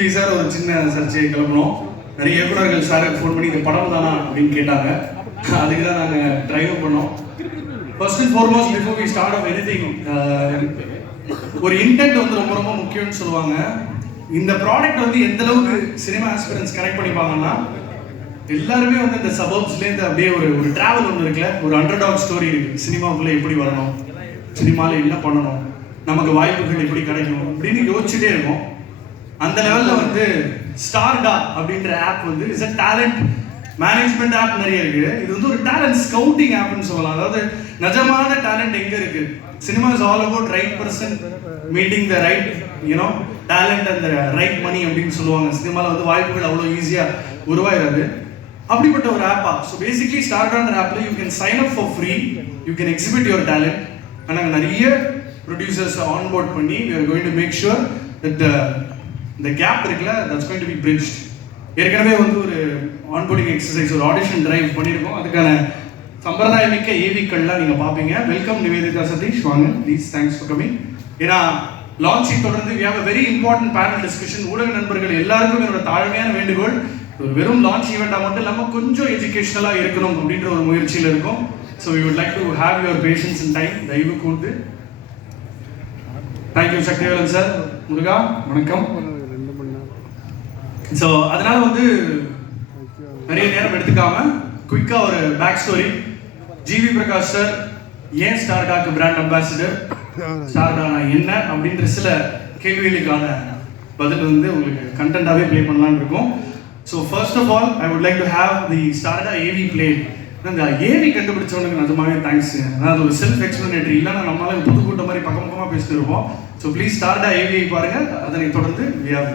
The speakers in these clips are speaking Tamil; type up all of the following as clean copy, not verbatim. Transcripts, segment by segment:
ஜிவி சார் ஒரு சின்ன சர்ச்சையை கிளம்பணும். நிறைய இயக்குநர்கள் சார் ஃபோன் பண்ணி இந்த படம் தானா அப்படின்னு கேட்டாங்க. அதுக்கு தான் நாங்கள் ட்ரைவ் பண்ணோம். First and foremost before we start off anything, ஒரு இன்டென்ட் வந்து ரொம்ப ரொம்ப முக்கியம்னு சொல்லுவாங்க. இந்த ப்ராடக்ட் வந்து எந்த அளவுக்கு சினிமா ஆஸ்பிரன்ஸ் கனெக்ட் பண்ணிப்பாங்கன்னா, எல்லாருமே வந்து இந்த சபர்ப்ஸ்லேருந்து அப்படியே ஒரு டிராவல் ஒன்று இருக்குல்ல, ஒரு அண்டர்டாக் ஸ்டோரி இருக்கு. சினிமாவுக்குள்ளே எப்படி வரணும், சினிமாவில் என்ன பண்ணணும், நமக்கு வாய்ப்புகள் எப்படி கிடைக்கும் அப்படின்னு யோசிச்சுட்டே இருக்கும். அந்த லெவலில் வந்து ஸ்டார்டா அப்படின்ற ஆப் வந்து is a talent management app நிறைய இருக்கு. இது வந்து ஒரு டேலண்ட் ஸ்கவுட்டிங் ஆப்னு சொல்லலாம். அதாவது நிஜமான டேலண்ட் எங்க இருக்கு, cinema is all about right person meeting the right talent and right money அப்படின்னு சொல்லுவாங்க. சினிமாவில் வந்து வாய்ப்புகள் அவ்வளோ ஈஸியாக உருவாயிடாது. அப்படிப்பட்ட ஒரு ஆப்பா. ஸோ பேசிக்லி ஸ்டார்டான்ற ஆப்ல you can sign up for free, you can exhibit your talent. நாங்கள் நிறைய ப்ரொடியூசர்ஸ் ஆன்போர்ட் பண்ணி we are going to make sure that the gap இருக்குல்ல, that's going to be bridged. ஏற்கனவே வந்து ஒரு ஆன்போர்டிங் எக்ஸசைஸ், ஒரு ஆடிஷன் டிரைவ் பண்ணியிருக்கோம். அதுக்கான சம்பிரதாயமிக்க ஏவிக்கள்லாம் நீங்கள் பார்ப்பீங்க. வெல்கம் நிவேதிதா சதீஷ், வாங்க ப்ளீஸ், தேங்க்ஸ் ஃபார் கமிங். ஏன்னா லான்ச்சை தொடர்ந்து we have a very important panel discussion. ஊடக நண்பர்கள் எல்லாருக்கும் என்னோட தாழ்மையான வேண்டுகோள், ஒரு வெறும் லான்ச் ஈவெண்ட்டாக மட்டும் இல்லாமல் கொஞ்சம் எஜுகேஷனலாக இருக்கணும் அப்படின்ற ஒரு முயற்சியில் இருக்கும். So we would like to have your patience and time. தயவு கூர்ந்து. தேங்க்யூ சக்திவேலன் சார், முருகா வணக்கம். ஸோ அதனால வந்து நிறைய நேரம் எடுத்துக்காம குயிக்காக ஒரு back story. GV Prakash sir ஏன் ஸ்டார்டாக்கு பிராண்ட் அம்பாசிடர், ஸ்டார்டானா என்ன அப்படின்ற சில கேள்விகளுக்கான பதில் வந்து உங்களுக்கு கண்டென்ட்டாகவே ப்ளே பண்ணலான்னு இருக்கும். So first of all I would like to have the Starta AV played. அந்த ஏவி கண்டுபிடிச்சவனுக்கு நிஜமாவே தேங்க்ஸ். அதாவது ஒரு செல்ஃப் எக்ஸ்பிளனேட்டரி இல்லைன்னா நம்மளால புது கூட்டம் மாதிரி பக்கமாக பேசிட்டு இருப்போம். ஸோ ப்ளீஸ் ஸ்டார்டா ஏவியை பாருங்க. அதனை தொடர்ந்து we have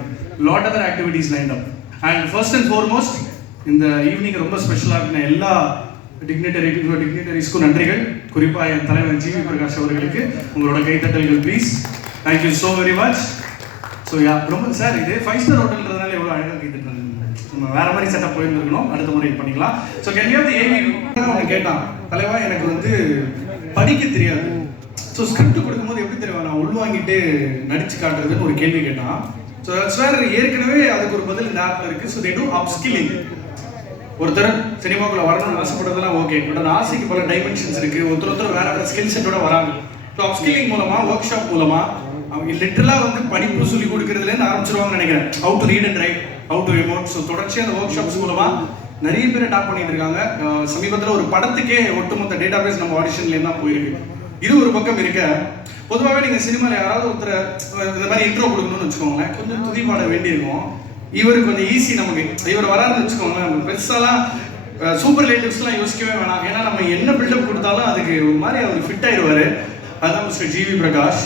lot other activities lined up. And first and foremost, இந்த ஈவினிங் ரொம்ப ஸ்பெஷலாக இருக்கிற எல்லா டிக்னிட்டரிஸ்க்கும் நன்றிகள். குறிப்பாக என் தலைவர் ஜிவி பிரகாஷ் அவர்களுக்கு உங்களோட கைத்தட்டல்கள் please. Thank you so very much. So yeah ரொம்ப சார், இது 5-star ஹோட்டல்ன்றதுனால எவ்வளோ அழகாக கைத்தட்டல். நம்ம வேற மாதிரி செட்டப் போயிருந்துருக்கணும், அடுத்த முறை பண்ணிக்கலாம். ஸோ கேள்வியாவது ஏவி அவங்க கேட்டான், தலைவா எனக்கு வந்து படிக்க தெரியாது, ஸோ ஸ்கிரிப்ட் கொடுக்கும்போது எப்படி தெரியும் நான் உள்வாங்கிட்டு நடிச்சு காட்டுறதுன்னு ஒரு கேள்வி கேட்டான். ஸோ தட்ஸ் வேர் ஏற்கனவே அதுக்கு ஒரு பதில் இந்த ஆப்ல இருக்கு. So they do upskilling. ஒருத்தர் சினிமாக்குள்ள வரணும்னு ஆசைப்படுறதுலாம் ஓகே, பட் அந்த ஆசைக்கு பல டைமென்ஷன்ஸ் இருக்கு. ஒருத்தர் வேற வேற ஸ்கில் செட்டோட வராங்க. ஸோ அப்ஸ்கில்லிங் மூலமா, ஒர்க் ஷாப் மூலமா அவங்க லிட்டரலா வந்து படிப்பு சொல்லி கொடுக்கறதுலேருந்து ஆரம்பிச்சிருவாங்கன்னு நினைக்கிறேன். How to read and right, how to remote. So தொடர்ச்சியாக அந்த ஒர்க் ஷாப்ஸ் மூலமா நிறைய பேர் டாப் பண்ணிட்டு இருக்காங்க. சமீபத்தில் ஒரு படத்துக்கே ஒட்டுமொத்த டேட்டா பேஸ் நம்ம ஆடிஷன்லேருந்து தான் போயிருக்கு. இது ஒரு பக்கம் இருக்க, பொதுவாகவே நீங்கள் சினிமாவில் யாராவது ஒருத்தர் இந்த மாதிரி இன்ட்ரோ கொடுக்கணும்னு வச்சுக்கோங்களேன், கொஞ்சம் துதி பாட வேண்டியிருக்கும். இவருக்கு கொஞ்சம் ஈஸி. நமக்கு இவர் வராதுன்னு வச்சுக்கோங்களேன், நம்ம பெருசாலாம் சூப்பர் லேட்டிவ்ஸ்லாம் யோசிக்கவே வேணாம். ஏன்னா நம்ம என்ன பில்டப் கொடுத்தாலும் அதுக்கு ஒரு மாதிரி அவர் ஃபிட் ஆயிடுவார். அதுதான் மிஸ்டர் ஜிவி பிரகாஷ்.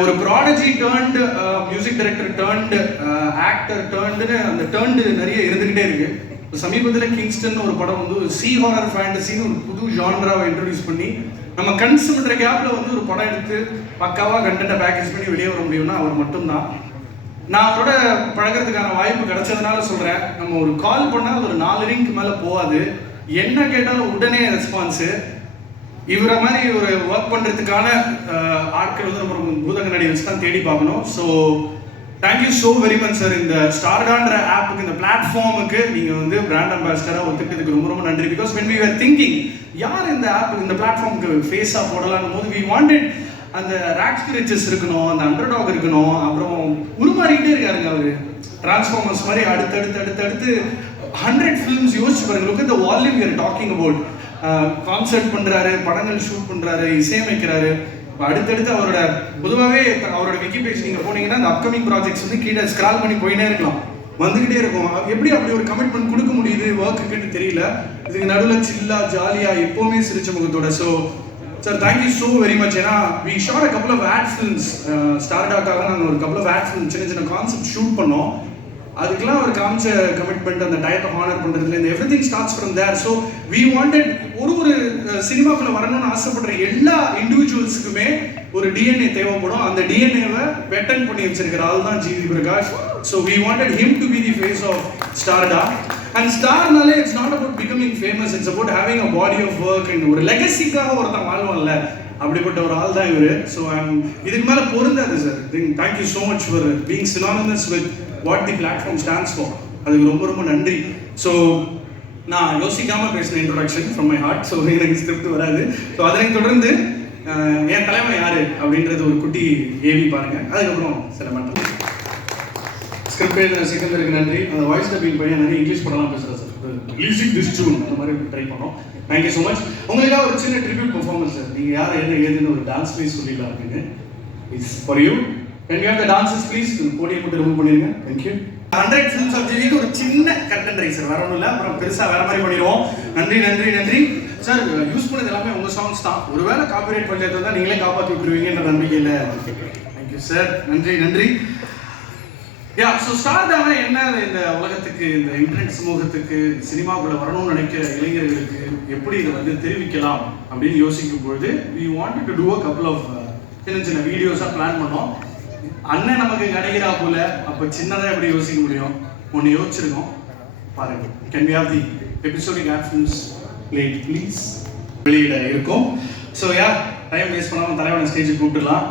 ஒரு prodigy turned music director turned actor டேர்ன்டுன்னு அந்த டேர்ன்டு நிறைய இருந்துகிட்டே இருக்கு. சமீபத்தில் கிங்ஸ்டன் ஒரு படம் வந்து சி ஹாரர் ஃபேண்டசின்னு ஒரு புது ஜான்ராவை இன்ட்ரடியூஸ் பண்ணி நம்ம கன்சியூம் பண்ணுற கேப்பில் வந்து ஒரு படம் எடுத்து பக்காவாக கண்டென்ட்டை பேக்கேஜ் பண்ணி வெளியே வர முடியும்னா அவர் மட்டும்தான். நான் அவரோட பழகிறதுக்கான வாய்ப்பு கிடைச்சதுனால சொல்கிறேன், நம்ம ஒரு கால் பண்ணால் ஒரு 4 ரிங்க்கு மேலே போகாது. என்ன கேட்டாலும் உடனே ரெஸ்பான்ஸு. இவரை மாதிரி ஒரு ஒர்க் பண்ணுறதுக்கான ஆட்கள் வந்து நம்ம பூதக நடி வச்சு தான் தேடி பார்க்கணும். So thank you so very much sir. இந்த ஸ்டார்டான்ற ஆப்புக்கு, இந்த பிளாட்ஃபார்முக்கு நீங்கள் வந்து பிராண்ட் அம்பாசிடராக ஒத்துக்கிறதுக்கு ரொம்ப ரொம்ப நன்றி. Because when we were thinking யார் இந்த ஆப் இந்த பிளாட்ஃபார்முக்கு ஃபேஸாக போடலான்னு போது we wanted அந்த ராக்ஸ் ரிச்சஸ் இருக்கணும், அந்த அண்டர்டாக் இருக்கணும். அப்புறம் உருமாறிக்கிட்டே இருக்காருங்க அவர், டிரான்ஸ்ஃபார்மர்ஸ் மாதிரி அடுத்தடுத்து 100 ஃபிலிம்ஸ் யோசிச்சு பாருங்க. Look at the volume we are talking about. Concert பண்ணுறாரு, படங்கள் ஷூட் பண்ணுறாரு, இசையமைக்கிறாரு. அடுத்தடுத்து அவரோட பொதுவாகவே அவரோட விக்கி பேஜ் நீங்கள் போனீங்கன்னா அந்த அப்கமிங் ப்ராஜெக்ட்ஸ் வந்து கீழே ஸ்க்ரால் பண்ணி போயினே இருக்கலாம், வந்துகிட்டே இருக்கும். எப்படி அப்படி ஒரு கமிட்மெண்ட் கொடுக்க முடியுது ஒர்க்குன்னு தெரியல. இதுக்கு நடுவில் சில்லா ஜாலியாக எப்போவுமே சிரிச்ச முகத்தோட. So sir thank you so very much. ஏன்னா we shot a couple of ad films. ஸ்டார்டாக்காக நாங்கள் ஒரு கப்புள் ஆஃப் ஆட் ஃபிலிம் சின்ன கான்செப்ட் ஷூட் பண்ணோம். அதுக்கெல்லாம் அவர் காமிச்ச கமிட்மெண்ட், அந்த டயத்தை ஹானர் பண்ணுறதுலேருந்து everything starts from there. So we wanted ஒரு சினிமாக்குள்ள வரணும்னு ஆசைப்படுற எல்லா இண்டிவிஜுவல்ஸுக்குமே ஒரு டிஎன்ஏ தேவைப்படும். அந்த டிஎன்ஏவை பேட்டன் பண்ணி வச்சிருக்கிற ஆள் தான் G V Prakash. So we wanted him to be the face of Starta. And ஸ்டார்னாலே it's not about becoming famous, it's about having a body of work and ஒரு லெகசிக்காக ஒருத்தன் வாழ்வான்ல, அப்படிப்பட்ட ஒரு ஆள் தான் இவர். ஸோ இதுக்கு மேலே பொருந்தாது sir. Thank you so much for being synonymous with what the platform stands for. அதுக்கு ரொம்ப ரொம்ப நன்றி. ஸோ நான் யோசிக்காமல் பேசின introduction from my heart. So எனக்கு ஸ்கிரிப்ட் வராது. ஸோ அதனைத் தொடர்ந்து என் தலைமை யார் அப்படின்றது ஒரு குட்டி ஏவி பாருங்கள். அதுக்கப்புறம் சில மட்டும் ஸ்கிரிப்ட் எழுதின சிக்கந்தருக்கு நன்றி. அந்த வாய்ஸ் டப்பிங் பையன் நிறைய இங்கிலீஷ் படம்லாம் பேசுகிறேன் சார். ரிலீசிங் திஸ் ஜூன் அந்த மாதிரி ட்ரை பண்ணோம். Thank you so much. உங்களுக்காக ஒரு சின்ன ட்ரிபியூட் பெர்ஃபார்மன்ஸ் சார். நீங்கள் யார் என்ன ஏதுன்னு ஒரு டான்ஸ் ப்ளீஸ் சொல்லிடலாம் இருக்குங்க. It's for you. Can we have the dancers please? Podium மட்டும் ரிமூவ் பண்ணிடுங்க. Thank you. 100 films of GVக்கு ஒரு சின்ன கண்டென்ட் ரைசர் வேற ஒன்றும் இல்லை. அப்புறம் பெருசாக வேற மாதிரி பண்ணிடுவோம். நன்றி நன்றி நன்றி சார். யூஸ் பண்ணது எல்லாமே உங்கள் சாங்ஸ் தான். ஒருவேளை காப்பிரைட் பஞ்சாயத்து தான் நீங்களே காப்பாற்றி விட்டுருவீங்கன்ற நம்பிக்கையில். Thank you sir. நன்றி நன்றி. யா ஸோ ஸ்டார்டாக என்ன இந்த உலகத்துக்கு, இந்த இன்டர்நெட் சமூகத்துக்கு, சினிமாக்குள்ளே வரணும்னு நினைக்கிற இளைஞர்களுக்கு எப்படி இதை வந்து தெரிவிக்கலாம் அப்படின்னு யோசிக்கும் பொழுது we wanted to do a couple of சின்ன சின்ன வீடியோஸாக பிளான் பண்ணோம். அண்ணன் நமக்கு கிடைக்கிறா போல, அப்போ சின்னதாக எப்படி யோசிக்க முடியும்? ஒன்று யோசிச்சிருக்கோம் பாருங்க. Can we have the episodic ad films played please? வெளியிட இருக்கும். ஸோ யா டைம் வேஸ்ட் பண்ணாமல் தலைவனை ஸ்டேஜுக்கு கூப்பிட்டுலாம்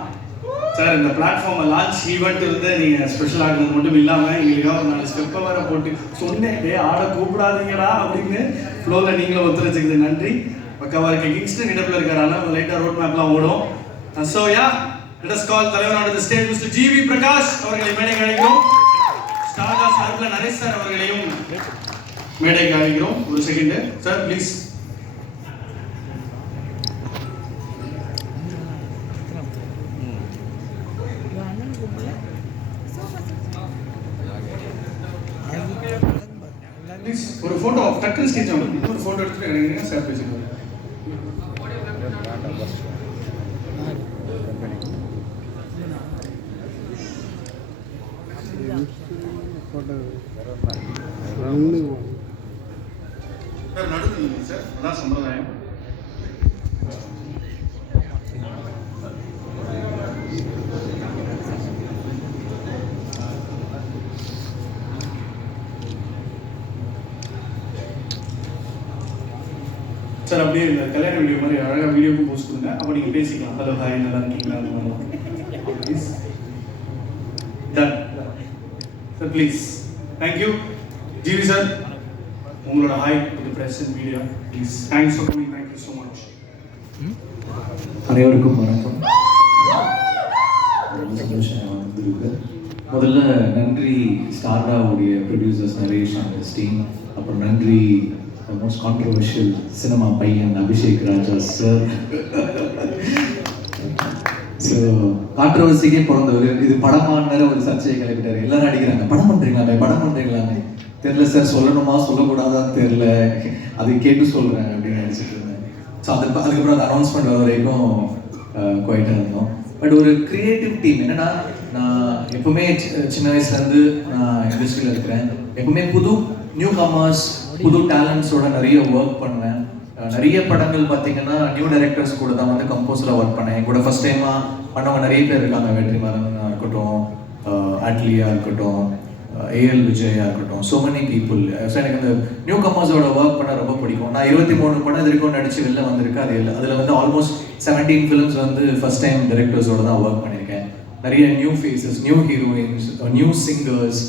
சார். இந்த பிளாட்ஃபார்மை லான்ச் ஈவெண்ட் வந்து நீங்கள் ஸ்பெஷல் ஆகுறது மட்டும் இல்லாமல் எங்களுக்காக ஒரு 4 ஸ்டெப்பை வேறு போட்டு சொன்னேன், ஆட கூப்பிடாதீங்கடா அப்படின்னு ஃப்ளோவில் நீங்களும் ஒத்துழைச்சிக்குது. நன்றி. பக்கவாக இருக்க கிங்ஸ்டன் இடத்துல இருக்கிறாங்க. லைட்டாக ரோட் மேப்லாம் ஓடும். So yeah let us call தலைவனோட the stage Mr. GV Prakash அவர்களை மேடைக்கு அழைக்கிறோம். ஸ்டார்டா சார்பில் நரேஷ் சார் அவர்களையும் மேடைக்கு அழைக்கிறோம். ஒரு செகண்ட் சார் ப்ளீஸ். ப்ளீஸ் ஒரு ஃபோட்டோ டக்குன்னு ஸ்டேஜ் ஆகும். இன்னொரு ஃபோட்டோ எடுத்துட்டு எனக்கு சார் பேசுங்க. சார் நடுவில் சார், அதான் சம்பிரதாயம். சார் அப்படியே இந்த கல்யாண வீடியோ மாதிரி அழகாக வீடியோக்கும் போஸ்ட் கொடுங்க. அப்போ நீங்கள் பேசிக்கலாம். ஹலோ ஹாய் நல்லா இருக்கீங்களா அந்த மாதிரி please. Done sir please. Thank you GV sir. உங்களோட hi to the press and media please. Thanks for coming. Thank you so much. அனைவருக்கும் வணக்கம். ரொம்ப சந்தோஷம் வந்திருக்கு. முதல்ல நன்றி ஸ்டார்டாவுடைய ப்ரொடியூசர்ஸ் நரேஷ் அண்ட் டீம். அப்புறம் நன்றி மோஸ்ட் கான்ட்ரவர்ஷியல் சினிமா பையன் அபிஷேக் ராஜா சார். ஸோ கான்ட்ரவர்சிக்கே பிறந்தவர். இது படமானு ஒரு சர்ச்சையை கிளப்பிட்டாரு. எல்லாரும் அடிக்கிறாங்க, படம் பண்ணுறீங்களா படம் பண்ணுறீங்களான்னு. தெரில சார், சொல்லணுமா சொல்லக்கூடாதான்னு தெரில, அது கேட்டு சொல்கிறேன் அப்படின்னு நினச்சிட்டு இருந்தேன். ஸோ அதுக்கப்புறம் அந்த அனௌன்ஸ்மெண்ட் வர வரைக்கும் குவைட்டாக இருந்தோம். பட் ஒரு கிரியேட்டிவ் டீம் என்னென்னா, நான் எப்பவுமே சின்ன வயசுலேருந்து நான் இண்டஸ்ட்ரியில் இருக்கிறேன். எப்பவுமே புது நியூ கமர்ஸ், புது டேலண்ட்ஸோட நிறைய ஒர்க் பண்ணுவேன். நிறைய படங்கள் பார்த்தீங்கன்னா நியூ டைரக்டர்ஸ் கூட தான் வந்து கம்போஸராக ஒர்க் பண்ணேன். என் கூட ஃபர்ஸ்ட் டைமாக பண்ணவங்க நிறைய பேர் இருக்காங்க. வெற்றிமாறனாக இருக்கட்டும், அட்லியா இருக்கட்டும், ஏஎல் விஜயா இருக்கட்டும், ஸோ மெனி பீப்புள். ஸோ எனக்கு அந்த நியூ கமர்ஸோட ஒர்க் பண்ண ரொம்ப பிடிக்கும். நான் 23 படம் இது வரைக்கும் நடிச்சு வெளில வந்திருக்கு. அது இல்லை, அதில் வந்து ஆல்மோஸ்ட் 17 ஃபிலிம்ஸ் வந்து ஃபர்ஸ்ட் டைம் டைரக்டர்ஸோட தான் ஒர்க் பண்ணியிருக்கேன். நிறைய new faces, new heroines, new singers,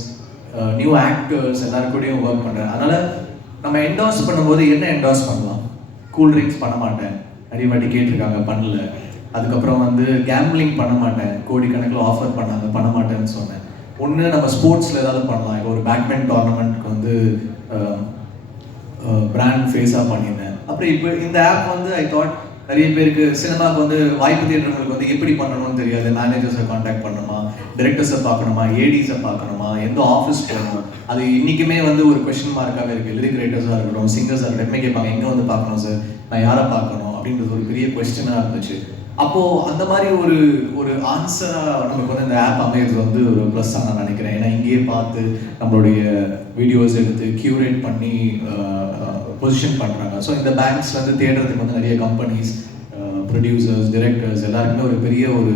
new actors எல்லாருக்கூடையும் ஒர்க் பண்ணுறேன். அதனால் நம்ம என்டாஸ் பண்ணும்போது என்ன என்டாஸ் பண்ணலாம்? கூல் ட்ரிங்க்ஸ் பண்ண மாட்டேன், நிறைய வாட்டி கேட்டிருக்காங்க, பண்ணல. அதுக்கப்புறம் வந்து கேம்பிளிங் பண்ண மாட்டேன், கோடிக்கணக்கில் ஆஃபர் பண்ணாங்க, பண்ண மாட்டேன்னு சொன்னேன். ஒன்று நம்ம ஸ்போர்ட்ஸில் ஏதாவது பண்ணலாம். இப்போ ஒரு பேட்மிண்டன் டோர்னமெண்ட்க்கு வந்து பிராண்ட் ஃபேஸாக பண்ணியிருந்தேன். அப்புறம் இப்போ இந்த ஆப் வந்து ஐ தாட் நிறைய பேருக்கு சினிமாவுக்கு வந்து வாய்ப்பு தேடுறவங்களுக்கு வந்து எப்படி பண்ணணும்னு தெரியாது. மேனேஜர்ஸை காண்டாக்ட் பண்ணணுமா, டிரெக்டர்ஸை பார்க்கணுமா, ஏடிஸை பார்க்கணுமா, எந்த ஆஃபீஸ் போகணும், அது இன்றைக்குமே வந்து ஒரு கொஸ்டின் மார்க்காகவே இருக்குது. லிரிக் ரைட்டர்ஸாக இருக்கட்டும், சிங்கர்ஸாக இருக்கட்டும், கேட்பாங்க எங்கே வந்து பார்க்கணும் சார், நான் யாரை பார்க்கணும் அப்படின்றது ஒரு பெரிய கொஸ்டினாக இருந்துச்சு. அப்போது அந்த மாதிரி ஒரு ஆன்சராக நமக்கு வந்து இந்த ஆப் அமைகிறது வந்து ஒரு ப்ளஸ்ஸாக நான் நினைக்கிறேன். ஏன்னா இங்கேயே பார்த்து நம்மளுடைய வீடியோஸ் எடுத்து கியூரேட் பண்ணி பொசிஷன் பண்ணுறாங்க. ஸோ இந்த பேங்க்ஸ்லேருந்து தேடுறதுக்கு வந்து நிறைய கம்பெனிஸ், ப்ரொடியூசர்ஸ், டிரெக்டர்ஸ் எல்லாருக்குமே ஒரு பெரிய ஒரு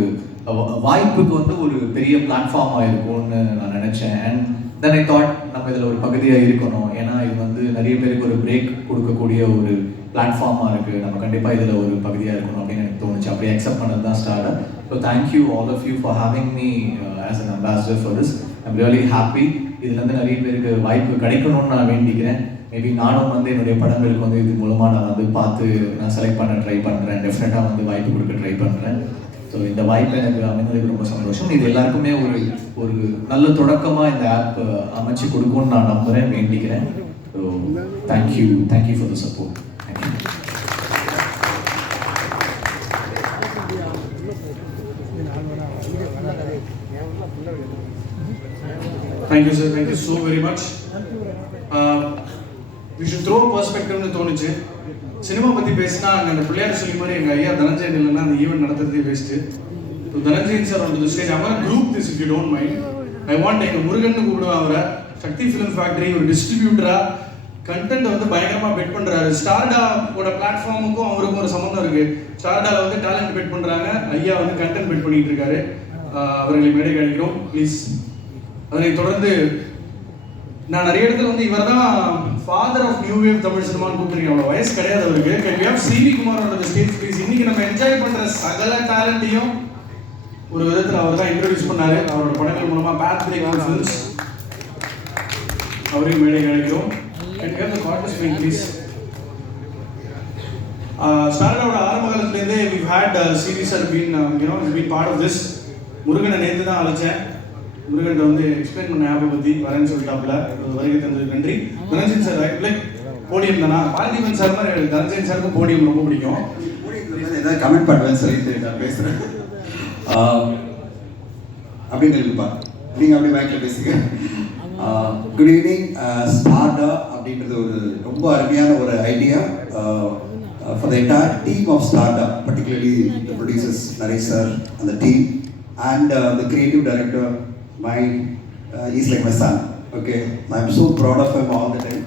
வாய்ப்புக்கு வந்து ஒரு பெரிய பிளாட்ஃபார்மாக இருக்கும்னு நான் நினச்சேன். அண்ட் தென் ஐ தாட் நம்ம இதில் ஒரு பகுதியாக இருக்கணும். ஏன்னா இது வந்து நிறைய பேருக்கு ஒரு பிரேக் கொடுக்கக்கூடிய ஒரு பிளாட்ஃபார்மாக இருக்குது. நம்ம கண்டிப்பாக இதில் ஒரு பகுதியாக இருக்கணும் அப்படின்னு எனக்கு தோணுச்சு. அப்படியே அக்செப்ட் பண்ணது தான் start. So thank you all of you for having me as an ambassador for this. I'm really happy. இதுலேருந்து நிறைய பேருக்கு வாய்ப்பு கிடைக்கணும்னு நான் வேண்டிக்கிறேன். மேபி நானும் வந்து என்னுடைய படங்களுக்கு வந்து இது மூலமாக நான் வந்து பார்த்து நான் செலக்ட் பண்ண ட்ரை பண்ணுறேன். டெஃபினட்டாக வந்து வாய்ப்பு கொடுக்க ட்ரை பண்ணுறேன். ஸோ இந்த வாய்ப்பு எனக்கு அமைந்ததுக்கு ரொம்ப சந்தோஷம். இது எல்லாருக்குமே ஒரு நல்ல தொடக்கமாக இந்த ஆப் அமைச்சு கொடுக்கும்னு நான் நம்புகிறேன், வேண்டிக்கிறேன். So thank you for the support. Thank you sir, thank you so very much. We should throw பர்ஸ்பெக்டிவ்னு தோணுச்சு. சினிமா பற்றி பேசினா அங்கே அந்த பிள்ளையார் சொல்லி மாதிரி எங்கள் ஐயா தனஞ்சயன் இல்லைன்னா அந்த ஈவெண்ட் நடத்துறதே வேஸ்ட்டு. ஸோ தனஞ்சயன் சார் வந்து ஸ்டேஜ் அவரை group this if you don't mind. I want எங்கள் முருகன் கூப்பிடுவேன் அவரை. சக்தி ஃபிலிம் ஃபேக்டரி ஒரு டிஸ்ட்ரிபியூட்டராக கண்டென்ட் வந்து பயங்கரமாக பெட் பண்ணுறாரு. ஸ்டார்டாவோட பிளாட்ஃபார்முக்கும் அவருக்கும் ஒரு சம்மந்தம் இருக்குது. ஸ்டார்டாவில் வந்து டேலண்ட் பெட் பண்ணுறாங்க, ஐயா வந்து கண்டென்ட் பெட் பண்ணிட்டு இருக்காரு. அவர்களை மேடை கழிக்கிறோம் ப்ளீஸ். அதனை தொடர்ந்து நான் நிறைய இடத்துல வந்து இவர் தான் father of new wave Tamil சினிமான்னு கூப்பிட்டுருக்கேன். அவ்வளோ வயசு கிடையாது அவருக்கு. கேன் வி ஹேவ் சிவி குமாரோட ஸ்டேஜ் ப்ளீஸ். இன்னைக்கு நம்ம என்ஜாய் பண்ணுற சகல டேலண்ட்டையும் ஒரு விதத்தில் அவர் தான் இன்ட்ரோடியூஸ் பண்ணாரு அவரோட படங்கள் மூலமாக. பேத் பிரேக் ஃபிலிம்ஸ் அவரையும் மேடை கிடைக்கிறோம். கேன் வி ஹேவ் தி கார்டஸ் மீட் ப்ளீஸ். ஸ்டார்டாவோட ஆரம்ப காலத்துலேருந்தே we had series or been been part of this. முருகனை நேற்று தான் அழைச்சேன். முருகன் வந்து எக்ஸ்பிளைன் பண்ண ஆப்பை பற்றி வரேன்னு சொல்லிட்டாப்புல. வருகை தந்ததுக்கு நன்றி. தனஞ்சயன் சார் லைக் போடியம் தானா? பார்த்திபன் சார் மாதிரி தனஞ்சயன் சாருக்கும் போடியம் ரொம்ப பிடிக்கும். ஏதாவது கமெண்ட் பண்ணுவேன்னு சொல்லிட்டு நான் பேசுகிறேன் அப்படின்னு இருக்குப்பா. நீங்கள் அப்படியே பேக்கில் பேசுங்க. Good evening. ஸ்டார்டா அப்படின்றது ஒரு ரொம்ப அருமையான ஒரு idea for the entire team of Starta, particularly the producers Naresh sir அந்த team and the creative director he's like my son. Okay, I'm so proud of him all the time.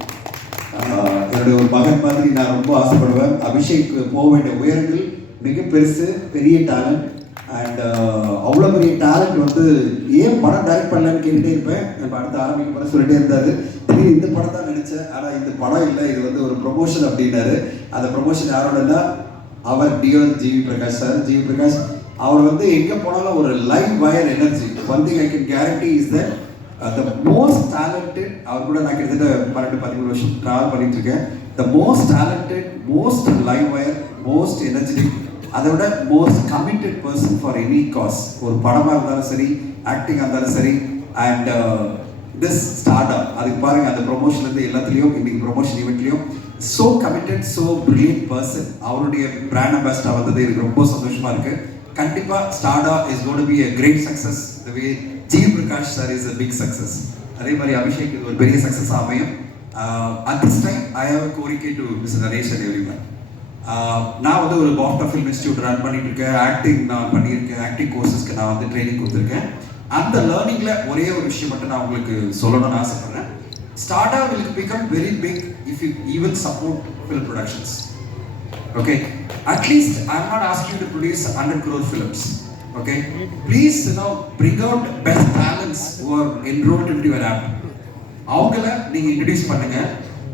என்னுடைய ஒரு மகன் மாதிரி நான் ரொம்ப ஆசைப்படுவேன். அபிஷேக் போக வேண்டிய உயரங்கள் மிக பெரிய டேலண்ட். அண்ட் அவ்வளோ பெரிய டேலண்ட் வந்து ஏன் படம் டைரக்ட் பண்ணலன்னு கேட்டுகிட்டே இருப்பேன். நம்ம அடுத்து ஆரம்பிக்க படம் சொல்லிட்டே இருந்தார். திரும்பி இந்த படம் தான் நினச்சேன், ஆனால் இந்த படம் இல்லை, இது வந்து ஒரு ப்ரொமோஷன் அப்படின்னாரு. அந்த ப்ரொமோஷன் யாரோடனா அவர் dear G V Prakash sir. G V Prakash அவர் வந்து எங்கே போனாலும் ஒரு live wire energy. One thing I can guarantee is that the most talented. அவர் கூட நான் கிட்டத்தட்ட 12-13 வருஷம் ட்ராவல் பண்ணிட்டு இருக்கேன். The most talented, most live wire, most energetic, அதை விட most committed person for any cause. ஒரு படமாக இருந்தாலும் சரி, ஆக்டிங்காக இருந்தாலும் சரி. அண்ட் திஸ் ஸ்டார்டா அதுக்கு பாருங்கள், அந்த ப்ரொமோஷன்லேருந்து எல்லாத்துலேயும் இன்னைக்கு ப்ரொமோஷன் ஈவெண்ட்லேயும் so committed, so brilliant person. அவருடைய பிராண்ட் அம்பாசிடர் வந்தது எனக்கு ரொம்ப சந்தோஷமாக இருக்குது. கண்டிப்பாக Starta is got to be a great success the way G Prakash sir is a big success. அதே மாதிரி அபிஷேக் இது ஒரு பெரிய சக்ஸஸ் அமையும். at this time I have a கோரிக்கை to Mr. Naresh and everyone. நான் வந்து ஒரு பாஃப்டா ஃபிலிம் இன்ஸ்டியூட் ரன் பண்ணிட்டு இருக்கேன். ஆக்டிங் நான் பண்ணியிருக்கேன். ஆக்டிங் கோர்சஸ்க்கு நான் வந்து ட்ரைனிங் கொடுத்துருக்கேன். அந்த லேர்னிங்கில் ஒரே ஒரு விஷயம் மட்டும் நான் உங்களுக்கு சொல்லணும்னு ஆசைப்படுறேன். ஸ்டார்டா will become very big if you even support film productions. Okay, at least I'm not asking you to produce 100 crore films. Okay, please bring out best talents who are enrolled into your app. அவங்கள நீங்க இன்ட்ரோடியூஸ் பண்ணுங்க.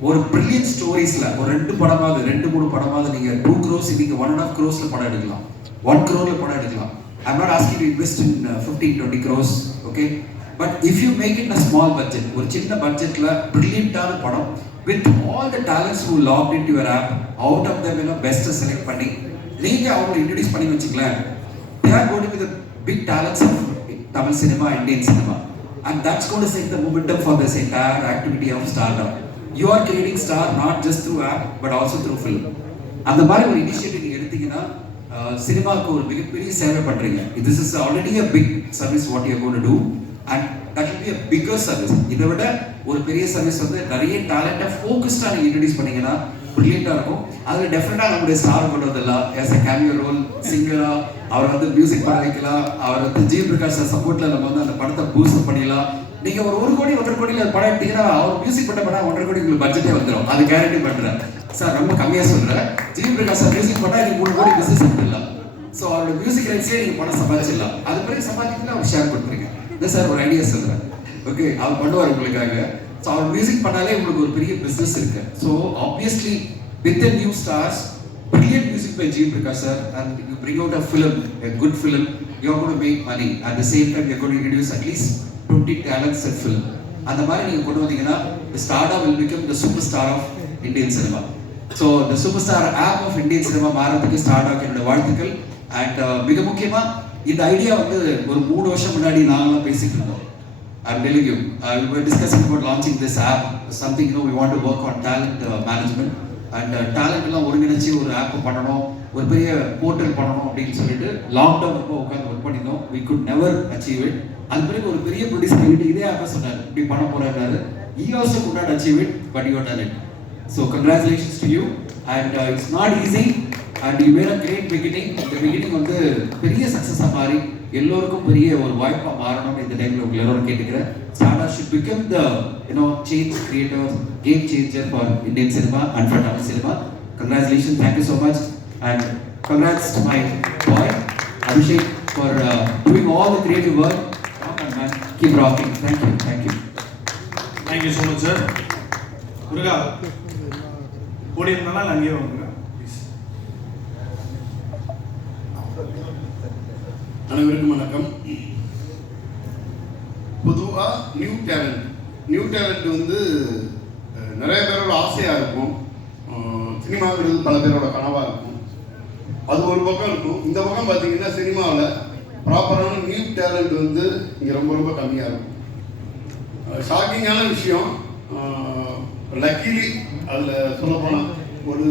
ஒரு பிரில்லியன்ட் ஸ்டோரிஸ்ல ஒரு 2-3 படமாவது நீங்க 2 crores நீங்க 1.5 crores படம் எடுக்கலாம், 1 crore படம் எடுக்கலாம். I'm not asking you to invest in 15-20 crores. Okay, but if you make it in a small budget, ஒரு சின்ன பட்ஜெட்ல பிரில்லியன்ட்டான படம் with all the talents who logged into your app, out of them best select பண்ணி நீங்க அவங்களை இன்ட்ரோடியூஸ் பண்ணி வச்சுக்கலாம். They are going to be the big talents of Tamil cinema, Indian cinema, and that's going to set the momentum for this entire activity of Stardom. You are creating star not just through app but also through film. அந்த மாதிரி ஒரு இனிஷியேட்டிவ் நீங்க எடுத்தீங்கன்னா சினிமாவுக்கு ஒரு மிகப்பெரிய சேவை பண்றீங்க. This is already a big service what you are going to do, and that will be a bigger service. இதை விட ஒரு பெரிய சர்வீஸ் வந்து நிறைய டேலண்ட்டை ஃபோக்கஸ்டாக நீங்கள் இன்ட்ரடியூஸ் பண்ணீங்கன்னா ப்ரில்லியண்ட்டாக இருக்கும். அதில் டெஃபினட்டாக நம்மளுடைய ஸ்டார் கொண்டு வந்துடலாம். ஆஸ் அ கேமியோ ரோல், சிங்கராக அவர் வந்து மியூசிக் பண்ண வைக்கலாம். அவர் வந்து ஜி பிரகாஷ் சப்போர்ட்டில் நம்ம வந்து அந்த படத்தை பூஸ்ட் பண்ணிடலாம். நீங்கள் ஒரு 1 கோடி 1.5 கோடியில் படம் எடுத்தீங்கன்னா அவர் மியூசிக் பண்ண 1.5 கோடி உங்களுக்கு பட்ஜெட்டே வந்துடும். அது கேரண்டி பண்ணுறேன் சார், ரொம்ப கம்மியாக சொல்கிறேன். ஜி பிரகாஷ் சார் மியூசிக் பண்ணால் எனக்கு 3 கோடி பிஸ்னஸ் பண்ணிடலாம். ஸோ அவரோட மியூசிக் ரைட்ஸே நீங்கள் பணம் சம்பாதிச்சிடலாம். அது பிறகு சம்பாதிக்கலாம் அவர் ஷேர் கொடுத்துருங்க. இல்லை சார் ஒரு ஐடியா சொல்கிறேன். ஓகே, அவர் பண்ணுவார் உங்களுக்காக. ஸோ அவர் மியூசிக் பண்ணாலே உங்களுக்கு ஒரு பெரிய பிஸ்னஸ் இருக்கு. So obviously with the new stars, brilliant music by G. Prakash sir, and you bring out a film, a good film, you are going to make money. At the same time, you are going to introduce at least 20 talents in film. அந்த மாதிரி நீங்கள் கொண்டு வந்தீங்கன்னா ஸ்டார்டா will become the superstar of Indian cinema. So the superstar app of Indian cinema மாறதுக்கு ஸ்டார்டாக்கு என்னோட வாழ்த்துக்கள். அண்ட் மிக முக்கியமாக இந்த ஐடியா வந்து ஒரு 3 வருஷம் முன்னாடி நாங்களாம் பேசிட்டு இருந்தோம். I'm telling you, we were discussing about launching this app, something we want to work on talent management and talent எல்லாம் ஒருங்கிணைச்சு ஒரு ஆப் பண்ணணும், ஒரு பெரிய போர்ட்டல் பண்ணணும் அப்படின்னு சொல்லிட்டு லாங் டர்ம் ரொம்ப உட்காந்து ஒர்க் பண்ணியிருந்தோம். we could never achieve it. அது பிறகு ஒரு பெரிய ப்ரொடியூசர் கிட்ட இதே ஆப்பை சொன்னார், இப்படி பண்ண போறாரு. he also could not achieve it, but you have done it. So congratulations to you, and it's not easy, and you made a great beginning. இந்த beginning வந்து பெரிய சக்ஸஸாக மாறி எல்லோருக்கும் பெரிய ஒரு வாய்ப்பாக மாறணும்னு இந்த டைமில் உங்களை எல்லாரும் கேட்டுக்கிறேன். ஸ்டார்டா should become the change creator, game changer for Indian cinema and for Tamil cinema. Congratulations, thank you so much, and congrats to my boy Abhishek for doing all the creative work. Man, keep rocking. Thank you, thank you. Thank you so much, sir. முருகா ஓடினால அங்கேயே வாங்க ப்ளீஸ். அனைவருக்கும் வணக்கம். பொதுவாக நியூ டேலண்ட் வந்து நிறைய பேரோட ஆசையாக இருக்கும். சினிமாங்கிறது பல பேரோட கனவாக இருக்கும். அது ஒரு பக்கம் இருக்கும். இந்த பக்கம் பார்த்தீங்கன்னா சினிமாவில் ப்ராப்பரான நியூ டேலண்ட் வந்து இங்கே ரொம்ப ரொம்ப கம்மியாக இருக்கும். ஷாக்கிங்கான விஷயம், லக்கிலி அதில் சொல்லப்போனால் ஒரு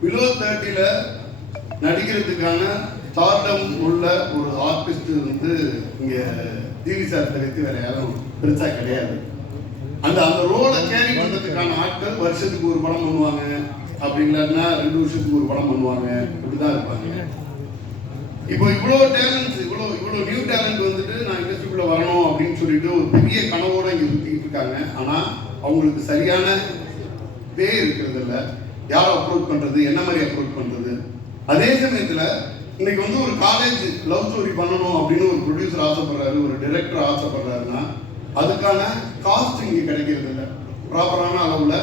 பிலோ 30 நடிக்கிறதுக்கான ஸ்டார்டம் உள்ள ஒரு ஆர்டிஸ்ட் வந்து இங்கே டிவி சார் தவிர்த்து வேறு யாரும் பெருசாக கிடையாது. அந்த ரோலை கேரி பண்ணுறதுக்கான ஆட்கள் வருஷத்துக்கு ஒரு படம் பண்ணுவாங்க, அப்படி இல்லைன்னா 2 வருஷத்துக்கு ஒரு படம் பண்ணுவாங்க, இப்படி தான் இருப்பாங்க. இப்போ இவ்வளோ டேலண்ட்ஸ், இவ்வளோ நியூ டேலண்ட் வந்துட்டு நான் இண்டஸ்ட்ரிக்குள்ளே வரணும் அப்படின்னு சொல்லிட்டு ஒரு பெரிய கனவோடு இங்கே சுற்றிக்கிட்டு இருக்காங்க. ஆனால் அவங்களுக்கு சரியான பே இருக்கிறது இல்லை. யாரை அப்ரோச் பண்ணுறது, என்ன மாதிரி அப்ரோச் பண்ணுறது. அதே சமயத்தில் இன்னைக்கு வந்து ஒரு காலேஜ் லவ் ஸ்டோரி பண்ணணும் அப்படின்னு ஒரு ப்ரொடியூசர் ஆசைப்படுறாரு, ஒரு டைரக்டர் ஆசைப்படுறாருன்னா அதுக்கான காஸ்ட் இங்கே கிடைக்கிறது இல்லை ப்ராப்பரான அளவில்.